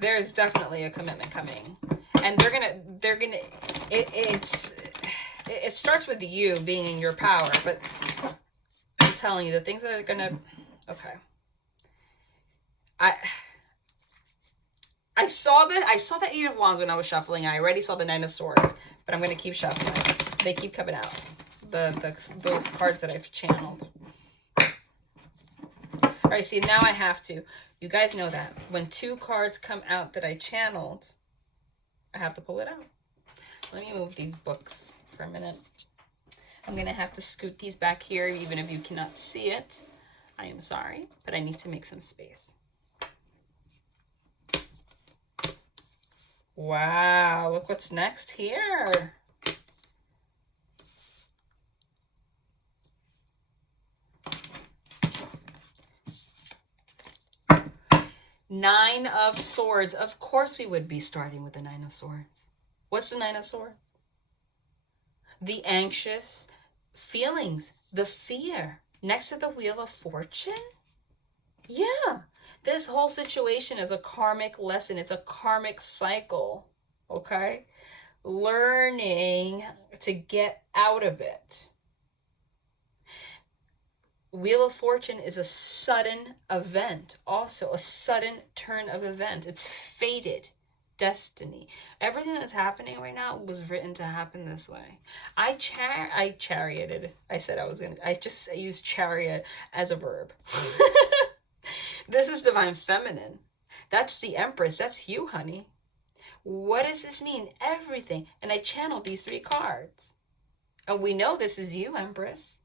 There is definitely a commitment coming. And it starts with you being in your power, but I'm telling you, the things that are going to, okay. I saw the Eight of Wands when I was shuffling. I already saw the Nine of Swords, but I'm going to keep shuffling. They keep coming out. Those cards that I've channeled. All right, see, now I have to. You guys know that. When two cards come out that I channeled, I have to pull it out. Let me move these books for a minute. I'm going to have to scoot these back here, even if you cannot see it. I am sorry, but I need to make some space. Wow, look what's next here. Nine of Swords. Of course we would be starting with the Nine of Swords. What's the Nine of Swords? The anxious feelings, the fear. Next to the Wheel of Fortune? Yeah. This whole situation is a karmic lesson. It's a karmic cycle. Okay? Learning to get out of it. Wheel of Fortune is a sudden event, also a sudden turn of events. It's fated destiny. Everything that's happening right now was written to happen this way. I charioted. I just used chariot as a verb. This is divine feminine. That's the Empress. That's you, honey. What does this mean? Everything. And I channeled these three cards. And we know this is you, Empress.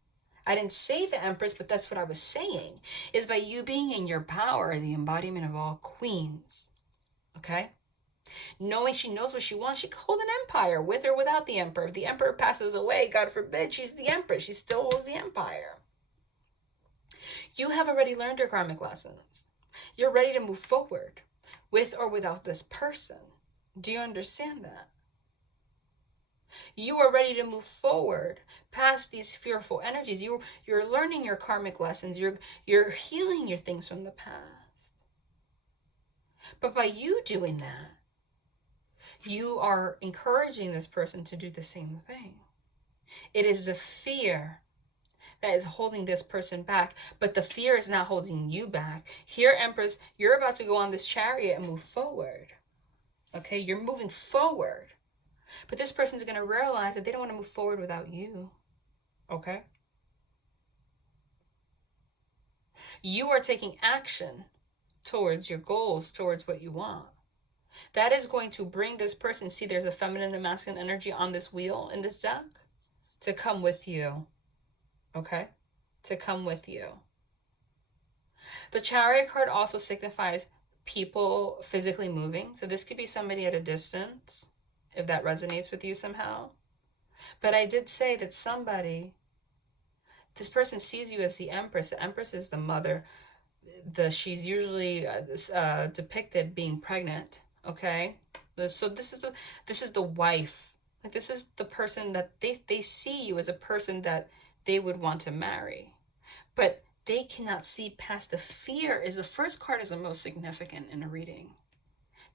I didn't say the Empress, but that's what I was saying. Is by you being in your power, the embodiment of all queens. Okay? Knowing she knows what she wants, she can hold an empire with or without the Emperor. If the Emperor passes away, God forbid, she's the Empress. She still holds the empire. You have already learned your karmic lessons. You're ready to move forward with or without this person. Do you understand that? You are ready to move forward past these fearful energies. You're learning your karmic lessons. You're healing your things from the past. But by you doing that, you are encouraging this person to do the same thing. It is the fear that is holding this person back, but the fear is not holding you back. Here, Empress, you're about to go on this chariot and move forward. Okay, you're moving forward. But this person's going to realize that they don't want to move forward without you. Okay? You are taking action towards your goals, towards what you want. That is going to bring this person, see there's a feminine and masculine energy on this wheel in this deck, to come with you. Okay? To come with you. The Chariot card also signifies people physically moving. So this could be somebody at a distance, if that resonates with you somehow. But I did say that somebody, this person sees you as the Empress. The Empress is the mother. She's usually depicted being pregnant. Okay, so this is the wife. Like, this is the person that they see you as a person that they would want to marry, but they cannot see past the fear. Is the first card is the most significant in a reading.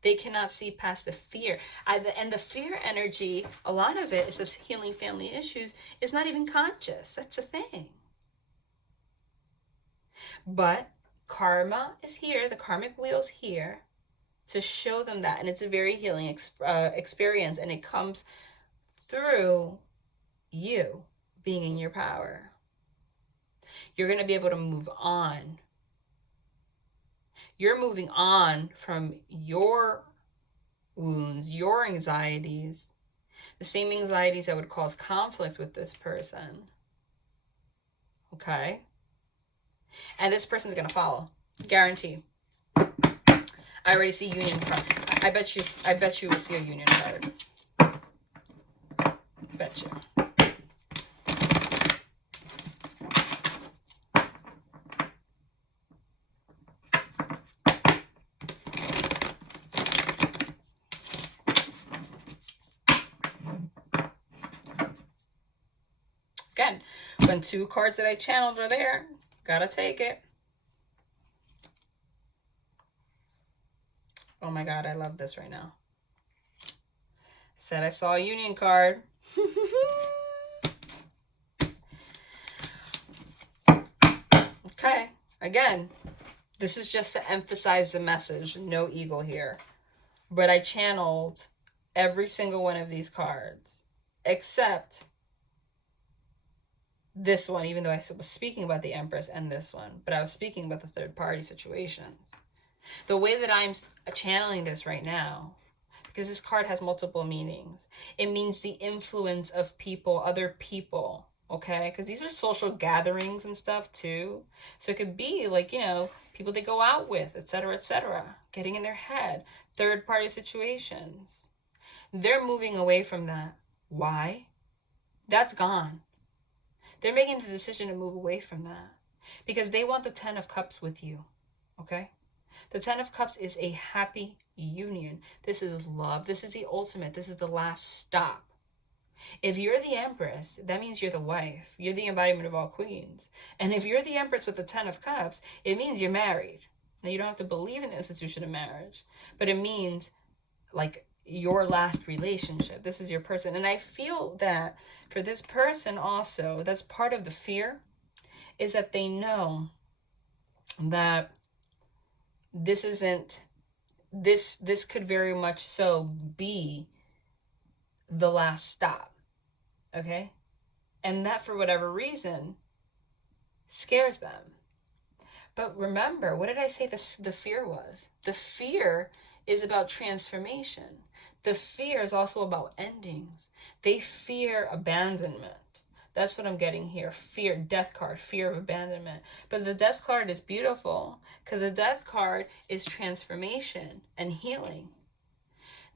They cannot see past the fear. And the fear energy, a lot of it is this healing family issues, is not even conscious. That's a thing. But karma is here. The karmic wheel's here to show them that. And it's a very healing experience. And it comes through you being in your power. You're going to be able to move on. You're moving on from your wounds, your anxieties, the same anxieties that would cause conflict with this person. Okay? And this person's going to follow. Guarantee. I already see union card. I bet you will see a union card. Bet you. Again, when two cards that I channeled are there, gotta take it. Oh my God, I love this right now. Said I saw a union card. Okay, again, this is just to emphasize the message. No ego here. But I channeled every single one of these cards, except this one, even though I was speaking about the Empress and this one, but I was speaking about the third party situations. The way that I'm channeling this right now, because this card has multiple meanings, it means the influence of people, other people, okay? Because these are social gatherings and stuff too. So it could be like, you know, people they go out with, etc., getting in their head, third party situations. They're moving away from that. Why? That's gone. They're making the decision to move away from that because they want the 10 of Cups with you, okay? The 10 of Cups is a happy union. This is love. This is the ultimate. This is the last stop. If you're the Empress, that means you're the wife. You're the embodiment of all queens. And if you're the Empress with the 10 of Cups, it means you're married. Now, you don't have to believe in the institution of marriage, but it means like your last relationship. This is your person. And I feel that for this person also, that's part of the fear, is that they know that this isn't, this could very much so be the last stop, okay? And that, for whatever reason, scares them. But remember, what did I say the fear was? The fear is about transformation. The fear is also about endings. They fear abandonment. That's what I'm getting here. Fear, death card, fear of abandonment. But the death card is beautiful because the death card is transformation and healing.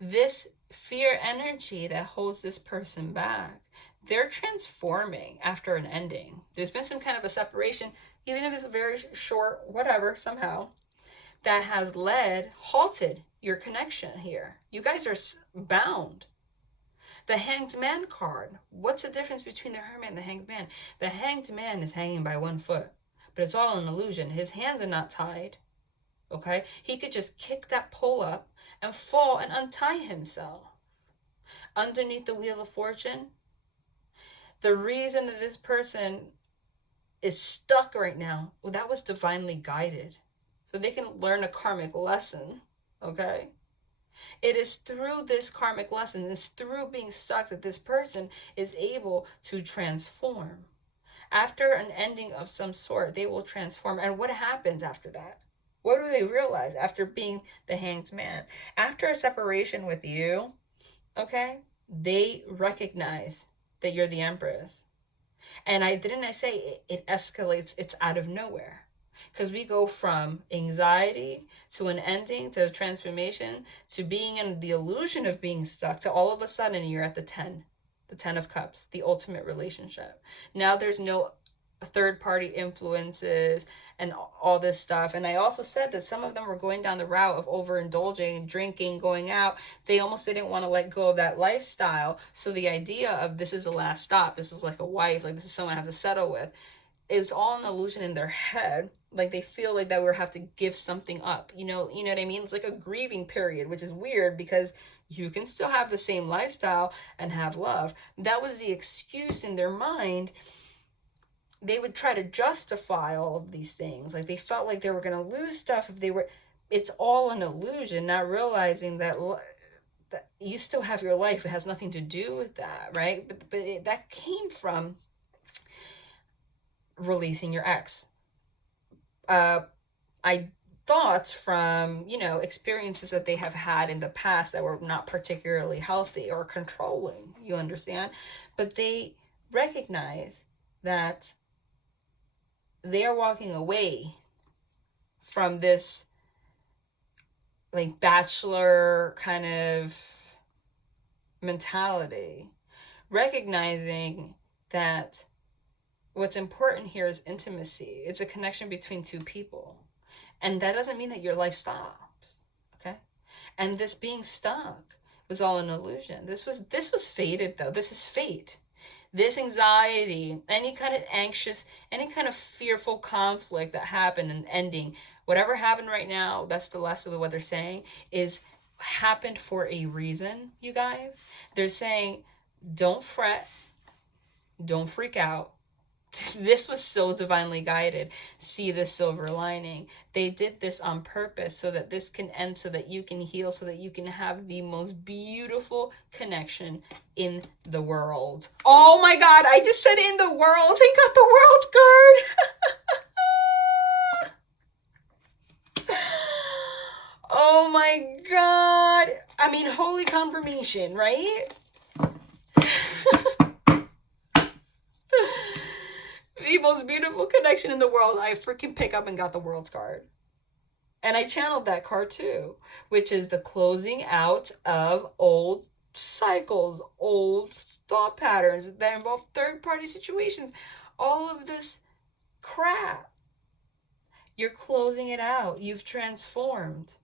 This fear energy that holds this person back, they're transforming after an ending. There's been some kind of a separation, even if it's a very short, whatever, somehow, that has halted your connection here. You guys are bound. The Hanged Man card. What's the difference between the Hermit and the Hanged Man? The Hanged Man is hanging by one foot, but it's all an illusion. His hands are not tied, okay? He could just kick that pole up and fall and untie himself. Underneath the Wheel of Fortune, the reason that this person is stuck right now, well, that was divinely guided. So they can learn a karmic lesson, okay? It is through this karmic lesson, it's through being stuck that this person is able to transform. After an ending of some sort, they will transform. And what happens after that? What do they realize after being the hanged man? After a separation with you, okay, they recognize that you're the empress. And I say it escalates, it's out of nowhere. Because we go from anxiety to an ending to a transformation to being in the illusion of being stuck to all of a sudden you're at the 10 of cups, the ultimate relationship. Now there's no third party influences and all this stuff. And I also said that some of them were going down the route of overindulging, drinking, going out. They almost didn't want to let go of that lifestyle. So the idea of this is the last stop, this is like a wife, like this is someone I have to settle with, it's all an illusion in their head. Like they feel like that we have to give something up. You know what I mean? It's like a grieving period, which is weird because you can still have the same lifestyle and have love. That was the excuse in their mind. They would try to justify all of these things. Like they felt like they were going to lose stuff if they were. It's all an illusion, not realizing that you still have your life. It has nothing to do with that, right? But that came from releasing your ex. Uh, I thoughts from experiences that they have had in the past that were not particularly healthy or controlling. You understand? But they recognize that they are walking away from this like bachelor kind of mentality, recognizing that what's important here is intimacy. It's a connection between two people. And that doesn't mean that your life stops. Okay? And this being stuck was all an illusion. This was fated though. This is fate. This anxiety, any kind of anxious, any kind of fearful conflict that happened and ending, whatever happened right now, that's the lesson of what they're saying, is happened for a reason, you guys. They're saying, don't fret, don't freak out. This was so divinely guided. See the silver lining. They did this on purpose so that this can end, so that you can heal, so that you can have the most beautiful connection in the world. Oh my God, I just said in the world. I got the world card. Oh my God. I mean, holy confirmation, right? The most beautiful connection in the world. I freaking pick up and got the world's card. And I channeled that card too, which is the closing out of old cycles, old thought patterns that involve third party situations, all of this crap. You're closing it out. You've transformed.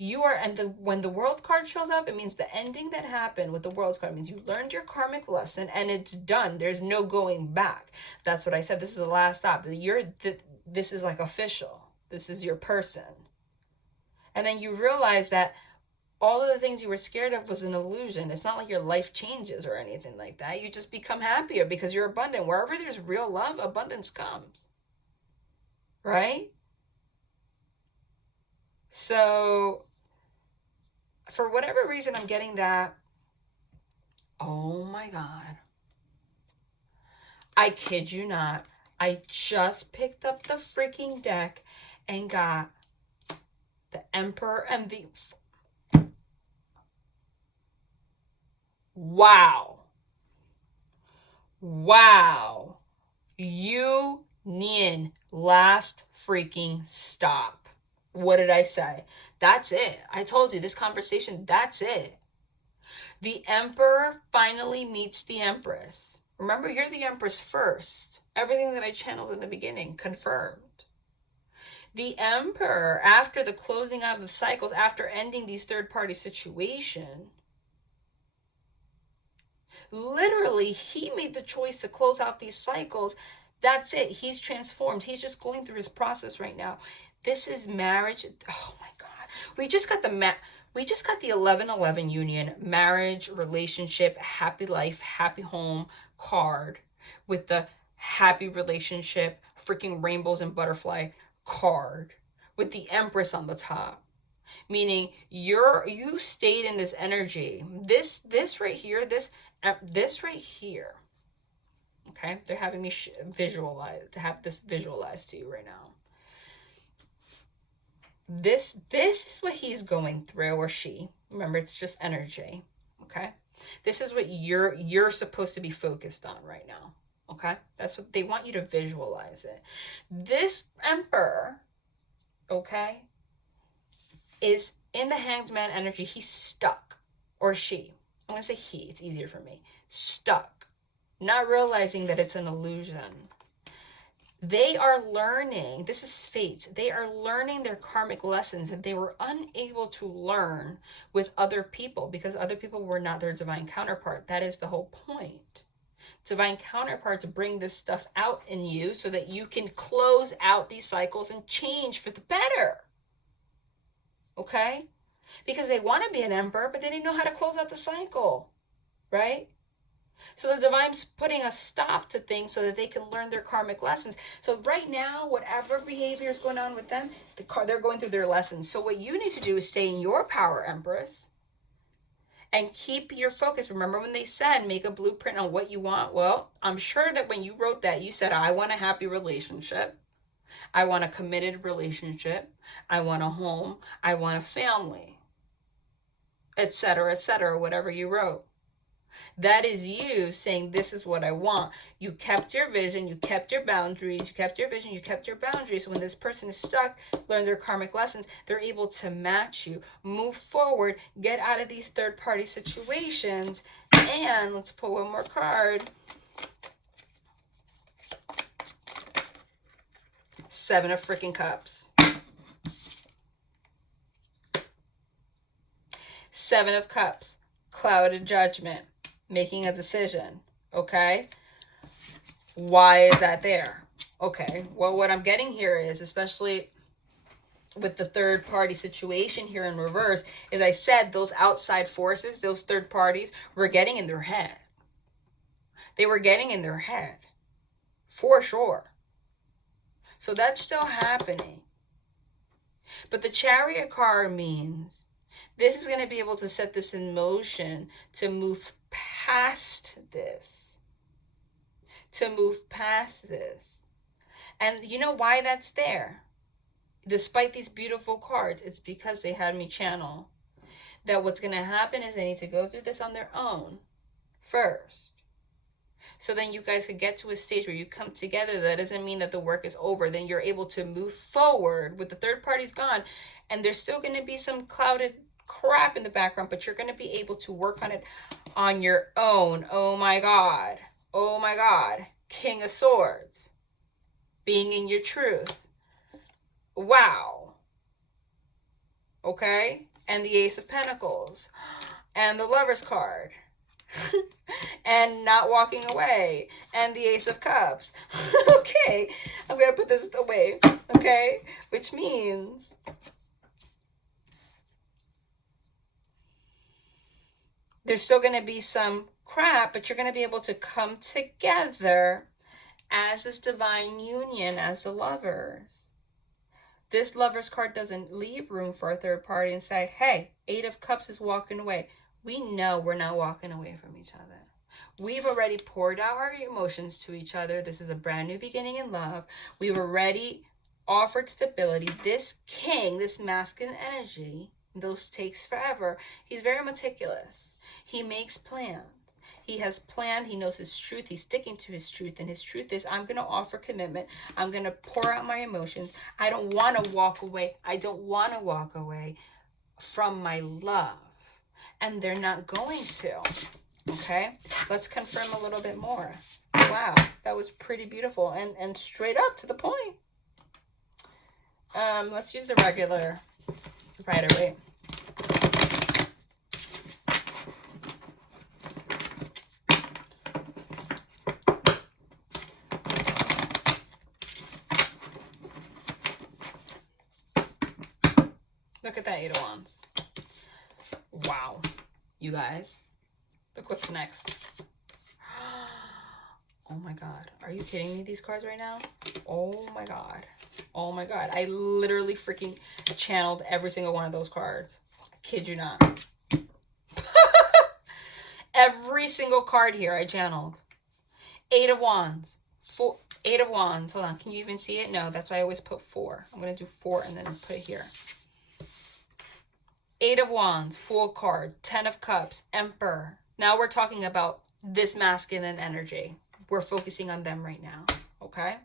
You are, and when the world card shows up, it means the ending that happened with the world's card means you learned your karmic lesson and it's done. There's no going back. That's what I said. This is the last stop. This is like official. This is your person. And then you realize that all of the things you were scared of was an illusion. It's not like your life changes or anything like that. You just become happier because you're abundant. Wherever there's real love, abundance comes. Right? So, for whatever reason, I'm getting that. Oh my God. I kid you not. I just picked up the freaking deck and got the Emperor and the... Wow. Wow. Union. Last freaking stop. What did I say? That's it. I told you this conversation, that's it. The Emperor finally meets the Empress. Remember, you're the Empress first. Everything that I channeled in the beginning, confirmed. The Emperor, after the closing out of the cycles, after ending these third-party situations, literally, he made the choice to close out these cycles. That's it. He's transformed. He's just going through his process right now. This is marriage. Oh my God. We just got the 1111 union, marriage, relationship, happy life, happy home card with the happy relationship, freaking rainbows and butterfly card with the Empress on the top. Meaning you stayed in this energy. This right here, this right here. Okay? They're having me have this visualized to you right now. This is what he's going through, or she. Remember, it's just energy. Okay? This is what you're supposed to be focused on right now. Okay? That's what they want you to visualize it. This emperor, okay, is in the Hanged Man energy. He's stuck, or she. I'm going to say he. It's easier for me. Stuck. Not realizing that it's an illusion. They are learning, this is fate, they are learning their karmic lessons that they were unable to learn with other people because other people were not their divine counterpart. That is the whole point. Divine counterparts bring this stuff out in you so that you can close out these cycles and change for the better. Okay? Because they want to be an emperor, but they didn't know how to close out the cycle. Right? So the divine's putting a stop to things so that they can learn their karmic lessons. So right now, whatever behavior is going on with them, they're going through their lessons. So what you need to do is stay in your power, Empress, and keep your focus. Remember when they said make a blueprint on what you want? Well, I'm sure that when you wrote that, you said, I want a happy relationship. I want a committed relationship. I want a home. I want a family, etc., whatever you wrote. That is you saying, this is what I want. You kept your vision, you kept your boundaries, you kept your vision, you kept your boundaries. So when this person is stuck, learn their karmic lessons, they're able to match you, move forward, get out of these third-party situations. And let's pull one more card. 7 of freaking Cups. 7 of Cups. Clouded judgment. Making a decision. Okay? Why is that there? Okay. Well, what I'm getting here is, especially with the third party situation here in reverse, is I said those outside forces, those third parties, were getting in their head. They were getting in their head. For sure. So that's still happening. But the Chariot card means this is going to be able to set this in motion to move past this. To move past this. And you know why that's there? Despite these beautiful cards, it's because they had me channel that what's going to happen is they need to go through this on their own first. So then you guys could get to a stage where you come together. That doesn't mean that the work is over. Then you're able to move forward with the third party's gone. And there's still going to be some clouded crap in the background, but you're going to be able to work on it on your own. Oh my God. Oh my God. King of Swords. Being in your truth. Wow. Okay. And the Ace of Pentacles. And the Lover's card. And not walking away. And the Ace of Cups. Okay. I'm going to put this away. Okay. Which means there's still going to be some crap, but you're going to be able to come together as this divine union, as the lovers. This Lover's card doesn't leave room for a third party and say, hey, 8 of Cups is walking away. We know we're not walking away from each other. We've already poured out our emotions to each other. This is a brand new beginning in love. We've already offered stability. This king, this masculine energy, those takes forever. He's very meticulous. He makes plans. He has planned. He knows his truth. He's sticking to his truth. And his truth is, I'm going to offer commitment. I'm going to pour out my emotions. I don't want to walk away. I don't want to walk away from my love. And they're not going to. Okay? Let's confirm a little bit more. Wow. That was pretty beautiful. And straight up to the point. Let's use the regular Rider-Waite. Look at that 8 of Wands. Wow. You guys. Look what's next. Oh my God. Are you kidding me, these cards right now? Oh my God. Oh my God. I literally freaking channeled every single one of those cards. I kid you not. Every single card here I channeled. 8 of Wands. 8 of Wands. Hold on. Can you even see it? No, that's why I always put 4. I'm going to do 4 and then put it here. 8 of Wands. Fool card. 10 of Cups. Emperor. Now we're talking about this masculine energy. We're focusing on them right now. Okay?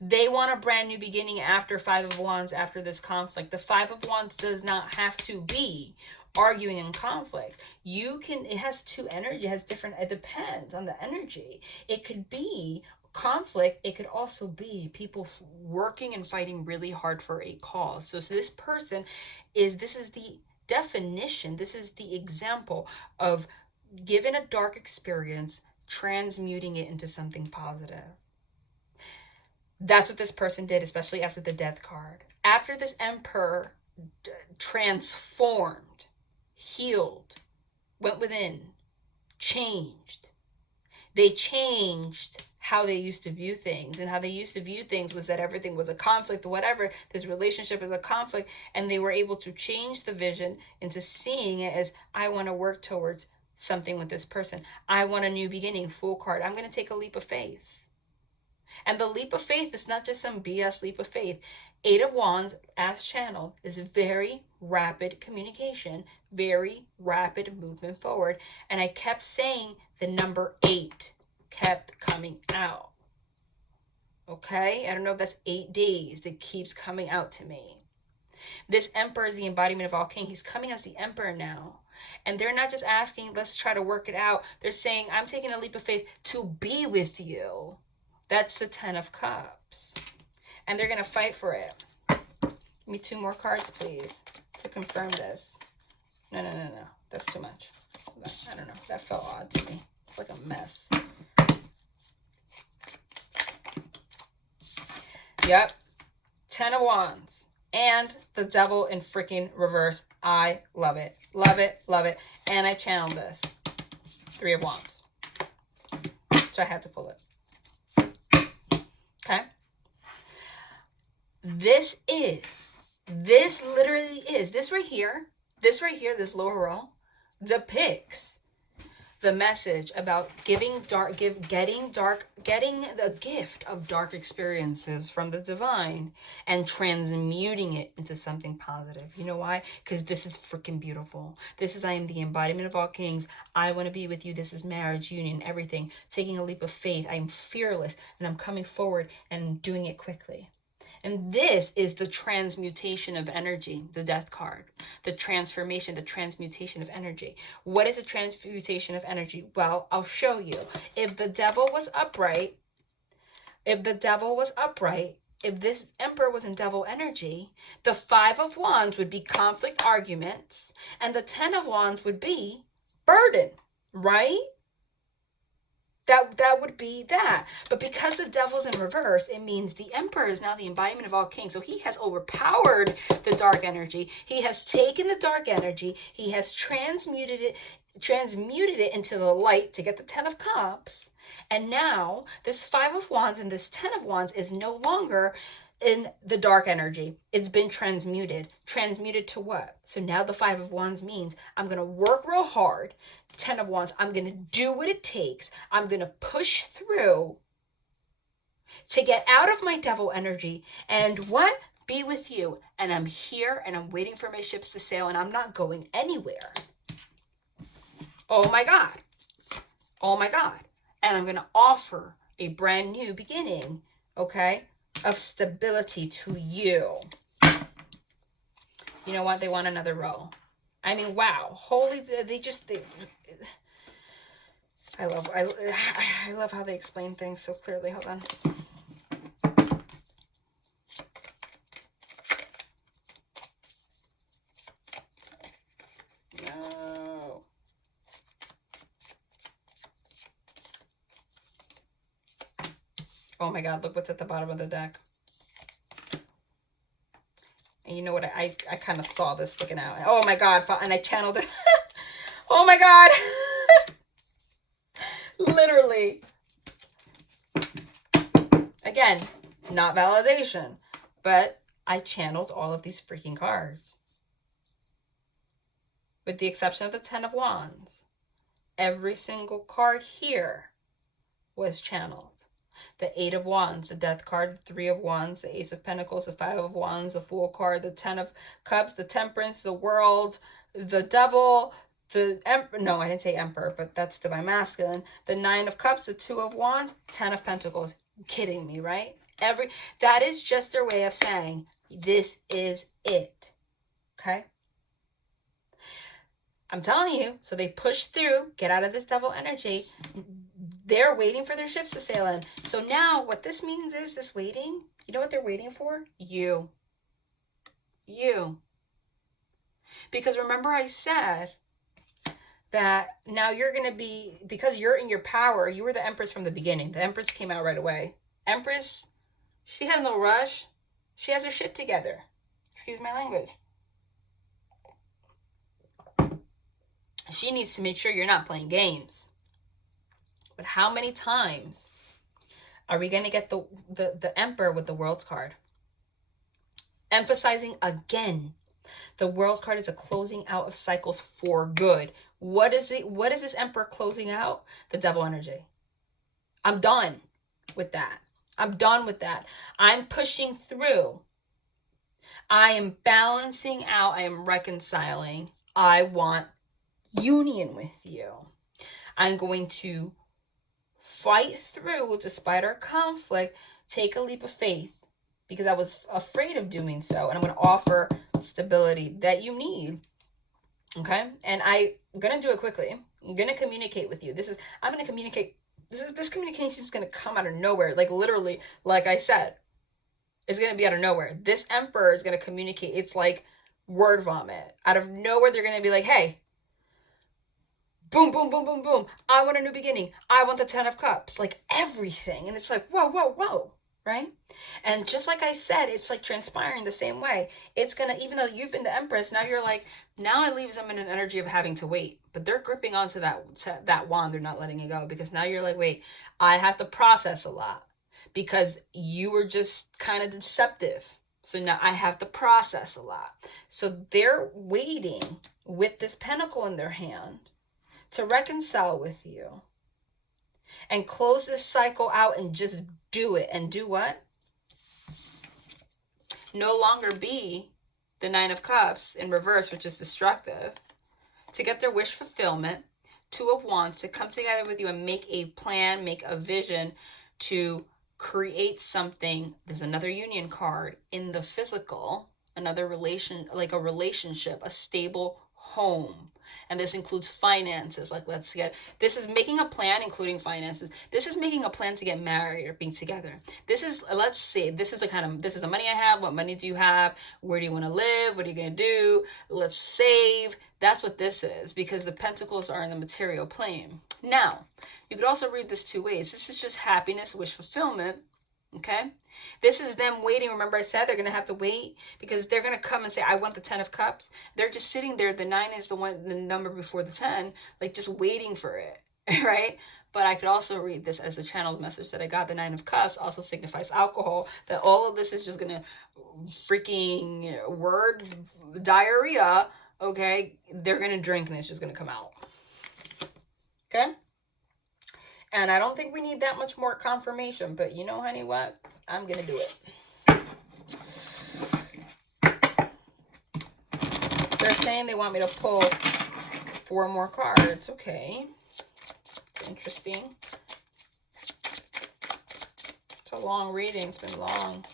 They want a brand new beginning after 5 of Wands, after this conflict. The 5 of Wands does not have to be arguing in conflict. It has two energy, it has different, it depends on the energy. It could be conflict. It could also be people working and fighting really hard for a cause. So this person this is the definition, this is the example of given a dark experience, transmuting it into something positive. That's what this person did, especially after the Death card. After this Emperor transformed, healed, went within, changed. They changed how they used to view things. And how they used to view things was that everything was a conflict or whatever. This relationship is a conflict. And they were able to change the vision into seeing it as, I want to work towards something with this person. I want a new beginning. Fool card. I'm going to take a leap of faith. And the leap of faith is not just some BS leap of faith. 8 of Wands, as channeled, is very rapid communication, very rapid movement forward. And I kept saying the number 8 kept coming out. Okay? I don't know if that's 8 days that keeps coming out to me. This Emperor is the embodiment of all king. He's coming as the Emperor now. And they're not just asking, let's try to work it out. They're saying, I'm taking a leap of faith to be with you. That's the 10 of Cups. And they're going to fight for it. Give me 2 more cards, please, to confirm this. No. That's too much. I don't know. That felt odd to me. It's like a mess. Yep. 10 of Wands. And the Devil in freaking reverse. I love it. Love it. Love it. And I channeled this. 3 of Wands. So I had to pull it. Okay. This literally is, this right here, this lower row depicts the message about getting the gift of dark experiences from the divine and transmuting it into something positive. You know why? Because this is freaking beautiful. This is, I am the embodiment of all kings. I want to be with you. This is marriage, union, everything. Taking a leap of faith. I am fearless and I'm coming forward and doing it quickly. And this is the transmutation of energy, the Death card, the transformation, the transmutation of energy. What is a transmutation of energy? Well, I'll show you. If the Devil was upright, if this Emperor was in Devil energy, the 5 of Wands would be conflict, arguments, and the 10 of Wands would be burden, right? That would be that. But because the Devil's in reverse, it means the Emperor is now the embodiment of all kings. So he has overpowered the dark energy. He has taken the dark energy. He has transmuted it into the light to get the 10 of Cups. And now this 5 of Wands and this 10 of Wands is no longer in the dark energy. It's been transmuted. Transmuted to what? So now the 5 of Wands means I'm going to work real hard. 10 of Wands, I'm going to do what it takes. I'm going to push through to get out of my Devil energy and what? Be with you. And I'm here and I'm waiting for my ships to sail and I'm not going anywhere. Oh my God. Oh my God. And I'm going to offer a brand new beginning, okay, of stability to you. You know what? They want another row. I mean, wow. Holy, I love how they explain things so clearly. Hold on. No. Oh my God, look what's at the bottom of the deck. And you know what? I kind of saw this sticking out. Oh my God, and I channeled it. Oh my God. Literally. Again, not validation, but I channeled all of these freaking cards. With the exception of the 10 of Wands, every single card here was channeled. The 8 of Wands, the Death card, the 3 of Wands, the Ace of Pentacles, the 5 of Wands, the Fool card, the 10 of Cups, the Temperance, the World, the Devil, the Emperor. No, I didn't say Emperor, but that's Divine Masculine. The 9 of Cups, the 2 of Wands, 10 of Pentacles. You're kidding me, right? That is just their way of saying, this is it. Okay? I'm telling you, so they push through, get out of this devil energy. They're waiting for their ships to sail in. So now what this means is this waiting, you know what they're waiting for? You. You. Because remember I said that now you're going to be, because you're in your power, you were the Empress from the beginning. The Empress came out right away. Empress, she has no rush. She has her shit together. Excuse my language. She needs to make sure you're not playing games. But how many times are we going to get the Emperor with the World's card? Emphasizing again, the World's card is a closing out of cycles for good. What is this Emperor closing out? The devil energy. I'm done with that. I'm done with that. I'm pushing through. I am balancing out. I am reconciling. I want union with you. I'm going to fight through despite our conflict, take a leap of faith because I was afraid of doing so. And I'm going to offer stability that you need. Okay. And I'm going to do it quickly. I'm going to communicate with you. I'm going to communicate. This communication is going to come out of nowhere. Like literally, like I said, it's going to be out of nowhere. This Emperor is going to communicate. It's like word vomit. Out of nowhere, they're going to be like, hey, boom, boom, boom, boom, boom. I want a new beginning. I want the 10 of Cups. Like everything. And it's like, whoa, whoa, whoa. Right? And just like I said, it's like transpiring the same way. It's going to, even though you've been the Empress, now you're like, now it leaves them in an energy of having to wait. But they're gripping onto that wand. They're not letting it go. Because now you're like, wait, I have to process a lot. Because you were just kind of deceptive. So now I have to process a lot. So they're waiting with this pentacle in their hand to reconcile with you and close this cycle out and just do it. And do what? No longer be the 9 of Cups in reverse, which is destructive, to get their wish fulfillment. 2 of Wands, to come together with you and make a plan, make a vision to create something. There's another union card in the physical, another relation, like a relationship, a stable home. And this includes finances. Like, this is making a plan, including finances. This is making a plan to get married or being together. This is, let's see, this is the money I have. What money do you have? Where do you want to live? What are you going to do? Let's save. That's what this is, because the pentacles are in the material plane. Now, you could also read this two ways. This is just happiness, wish fulfillment. Okay? This is them waiting. Remember I said they're going to have to wait because they're going to come and say, I want the 10 of Cups. They're just sitting there. The 9 is the number before the 10, like just waiting for it, right? But I could also read this as a channeled message that I got. The 9 of Cups also signifies alcohol, that all of this is just going to freaking word diarrhea, okay? They're going to drink and it's just going to come out. Okay? And I don't think we need that much more confirmation, but you know, honey, what? I'm going to do it. They're saying they want me to pull 4 more cards. Okay. Interesting. It's a long reading. It's been long.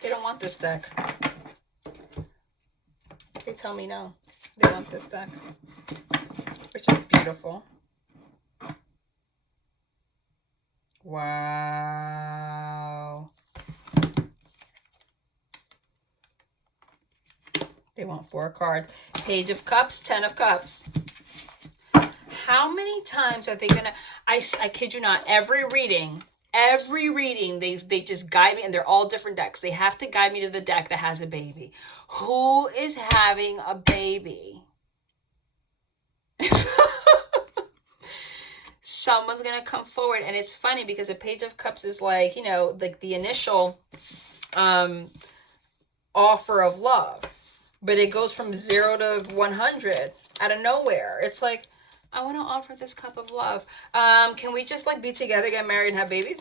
They don't want this deck. They tell me no. They want this deck, which is beautiful. Wow. They want 4 cards. Page of Cups, 10 of Cups. How many times are they going to... I kid you not, every reading Every reading, they just guide me, and they're all different decks. They have to guide me to the deck that has a baby. Who is having a baby? Someone's gonna come forward, and it's funny because the Page of Cups is like, you know, like the initial offer of love, but it goes from 0 to 100 out of nowhere. It's like, I want to offer this cup of love. Can we just like be together, get married, and have babies?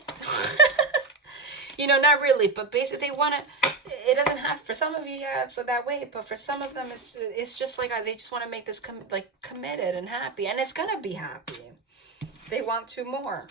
You know, not really, but basically they want to. It doesn't have, for some of you, yeah, it's that way, but for some of them, it's just like they just want to make this like committed and happy, and it's gonna be happy. They want to more.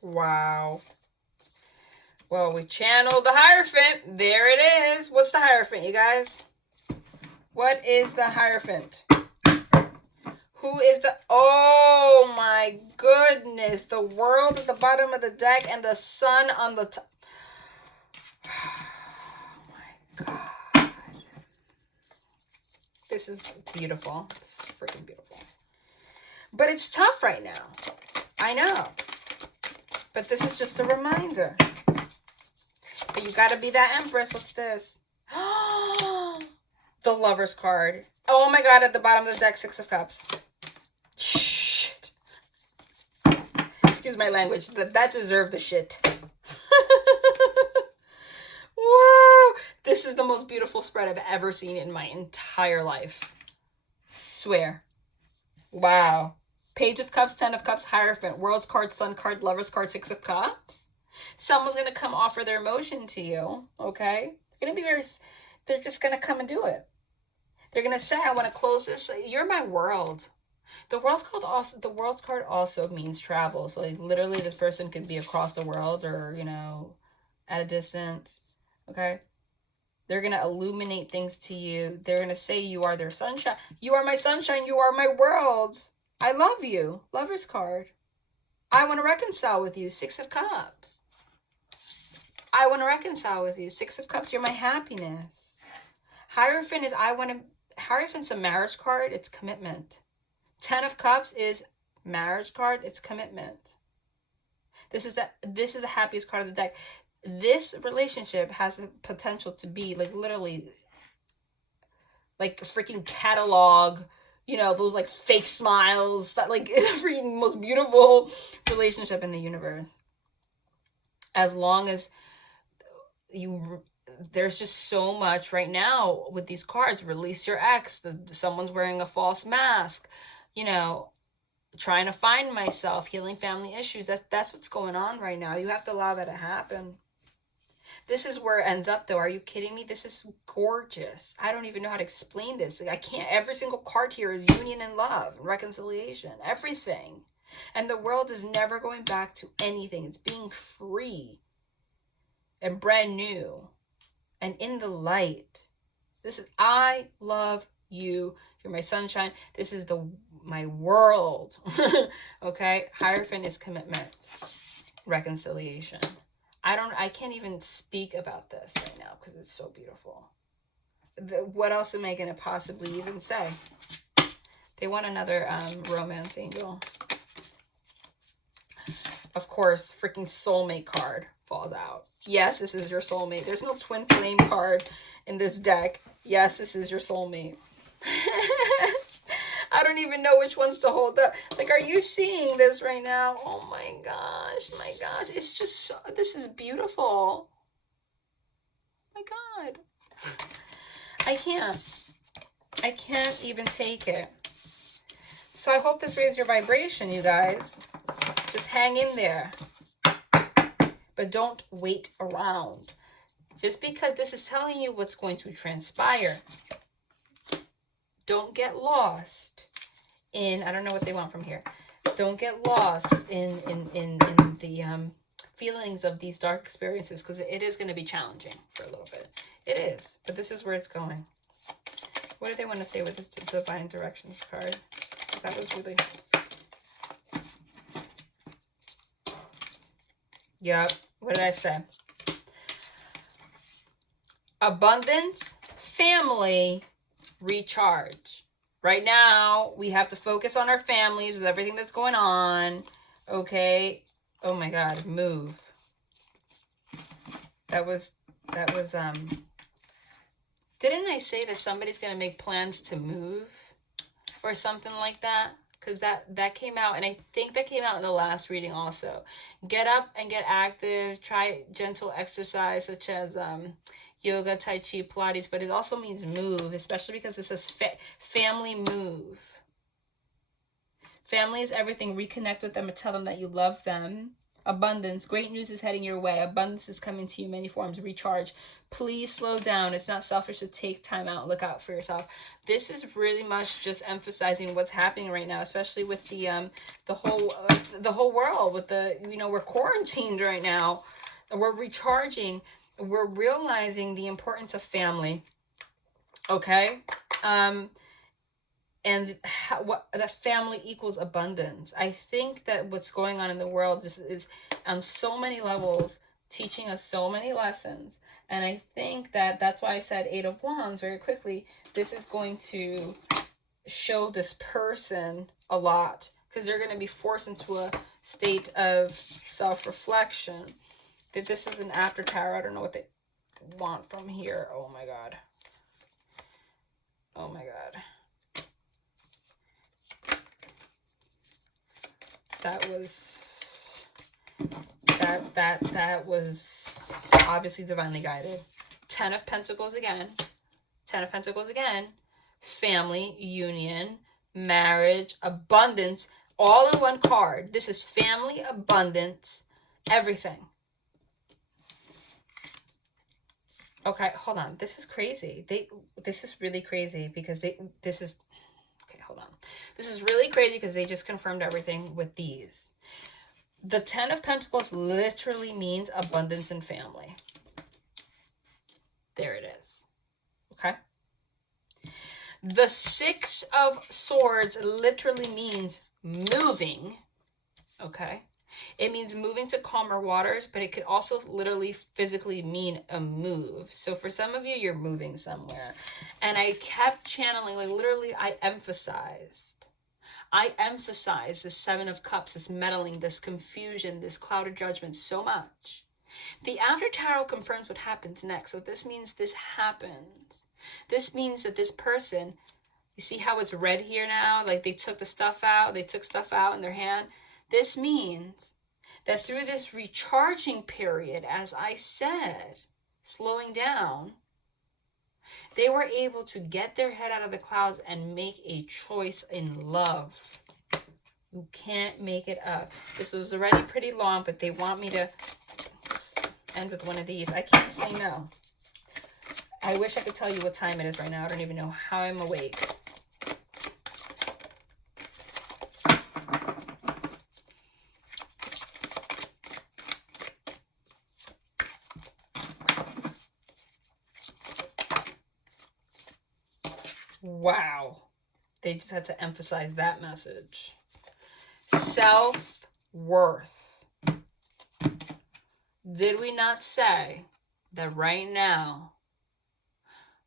Wow. Well, we channeled the Hierophant. There it is. What's the Hierophant, you guys? What is the Hierophant? Who is the... Oh, my goodness. The world at the bottom of the deck and the sun on the top. Oh, my God. This is beautiful. It's freaking beautiful. But it's tough right now. I know. But this is just a reminder. But you gotta be that Empress. What's this? The Lover's card. Oh my God, at the bottom of the deck, 6 of Cups. Shit. Excuse my language. That deserved the shit. Whoa. This is the most beautiful spread I've ever seen in my entire life. Swear. Wow. Page of Cups, 10 of Cups, Hierophant, World's card, Sun card, Lover's card, 6 of Cups. Someone's going to come offer their emotion to you, okay? It's going to be very... They're just going to come and do it. They're going to say, I want to close this. You're my world. The world's card also means travel. So like, literally this person could be across the world or, you know, at a distance, okay? They're going to illuminate things to you. They're going to say you are their sunshine. You are my sunshine. You are my world. I love you. Lover's card. I want to reconcile with you. 6 of Cups. I want to reconcile with you. 6 of Cups. You're my happiness. Hierophant is Hierophant's a marriage card. It's commitment. 10 of Cups is marriage card. It's commitment. This is the happiest card of the deck. This relationship has the potential to be like literally like a freaking catalog, you know, those like fake smiles, that like the most beautiful relationship in the universe. As long as there's just so much right now with these cards. Release your ex. Someone's wearing a false mask, you know, trying to find myself, healing family issues. That's what's going on right now. You have to allow that to happen. This is where it ends up, though. Are you kidding me? This is gorgeous. I don't even know how to explain this. Like, I can't. Every single card here is union and love, reconciliation, everything. And the world is never going back to anything. It's being free and brand new and in the light. This is, I love you. You're my sunshine. This is my world. Okay? Hierophant is commitment, reconciliation. I can't even speak about this right now because it's so beautiful. What else am I going to possibly even say? They want another romance angel. Of course, freaking soulmate card falls out. Yes, this is your soulmate. There's no twin flame card in this deck. Yes, this is your soulmate. I don't even know which ones to hold up. Like, are you seeing this right now? Oh my gosh, my gosh. It's just so, this is beautiful. My God. I can't even take it. So I hope this raised your vibration, you guys. Just hang in there. But don't wait around. Just because this is telling you what's going to transpire Don't get lost in, I don't know what they want from here. Don't get lost in the feelings of these dark experiences, because it is going to be challenging for a little bit. It is, but this is where it's going. What do they want to say with this divine directions card? That was really... Yep. What did I say? Abundance, family, recharge. Right now, we have to focus on our families with everything that's going on. Okay. Oh my God, move. That was, didn't I say that somebody's going to make plans to move or something like that? Because that came out, and I think that came out in the last reading also. Get up and get active. Try gentle exercise such as yoga, tai chi, Pilates, but it also means move, especially because it says family move. Family is everything. Reconnect with them and tell them that you love them. Abundance. Great news is heading your way. Abundance is coming to you in many forms. Recharge. Please slow down. It's not selfish to take time out and look out for yourself. This is really much just emphasizing what's happening right now, especially with the whole world. With the, you know, we're quarantined right now. We're recharging. We're realizing the importance of family. Okay. And what that family equals abundance. I think that what's going on in the world just is on so many levels teaching us so many lessons. And I think that that's why I said Eight of Wands very quickly. This is going to show this person a lot, because they're going to be forced into a state of self-reflection. That this is an after tarot. I don't know what they want from here. Oh my God. Oh my God. That was obviously divinely guided. 10 of Pentacles again. 10 of Pentacles again. Family, union, marriage, abundance, all in one card. This is family, abundance, everything. Okay, hold on. This is crazy. This is really crazy because this is... Okay, hold on. This is really crazy because they just confirmed everything with these. The 10 of Pentacles literally means abundance and family. There it is. Okay. The 6 of Swords literally means moving. Okay. It means moving to calmer waters, but it could also literally physically mean a move. So for some of you, you're moving somewhere. And I kept channeling, like literally I emphasized the 7 of Cups, this meddling, this confusion, this cloud of judgment so much. The After Tarot confirms what happens next. So this means this happens. This means that this person, you see how it's red here now? Like they took the stuff out. They took stuff out in their hand. This means that through this recharging period, as I said, slowing down, they were able to get their head out of the clouds and make a choice in love. You can't make it up. This was already pretty long, but they want me to end with one of these. I can't say no. I wish I could tell you what time it is right now. I don't even know how I'm awake. Wow. They just had to emphasize that message. Self-worth. Did we not say that right now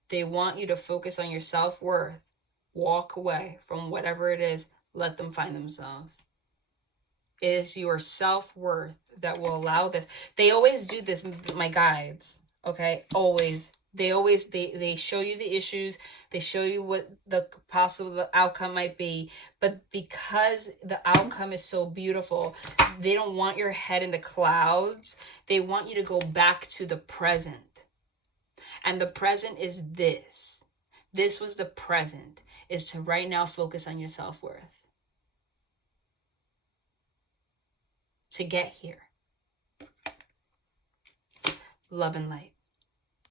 they want you to focus on your self-worth? Walk away from whatever it is. Let them find themselves. It is your self-worth that will allow this. They always do this, my guides. Okay? Always. They show you the issues. They show you what the possible outcome might be. But because the outcome is so beautiful, they don't want your head in the clouds. They want you to go back to the present. And the present is this. This was the present, is to right now focus on your self-worth. To get here. Love and light.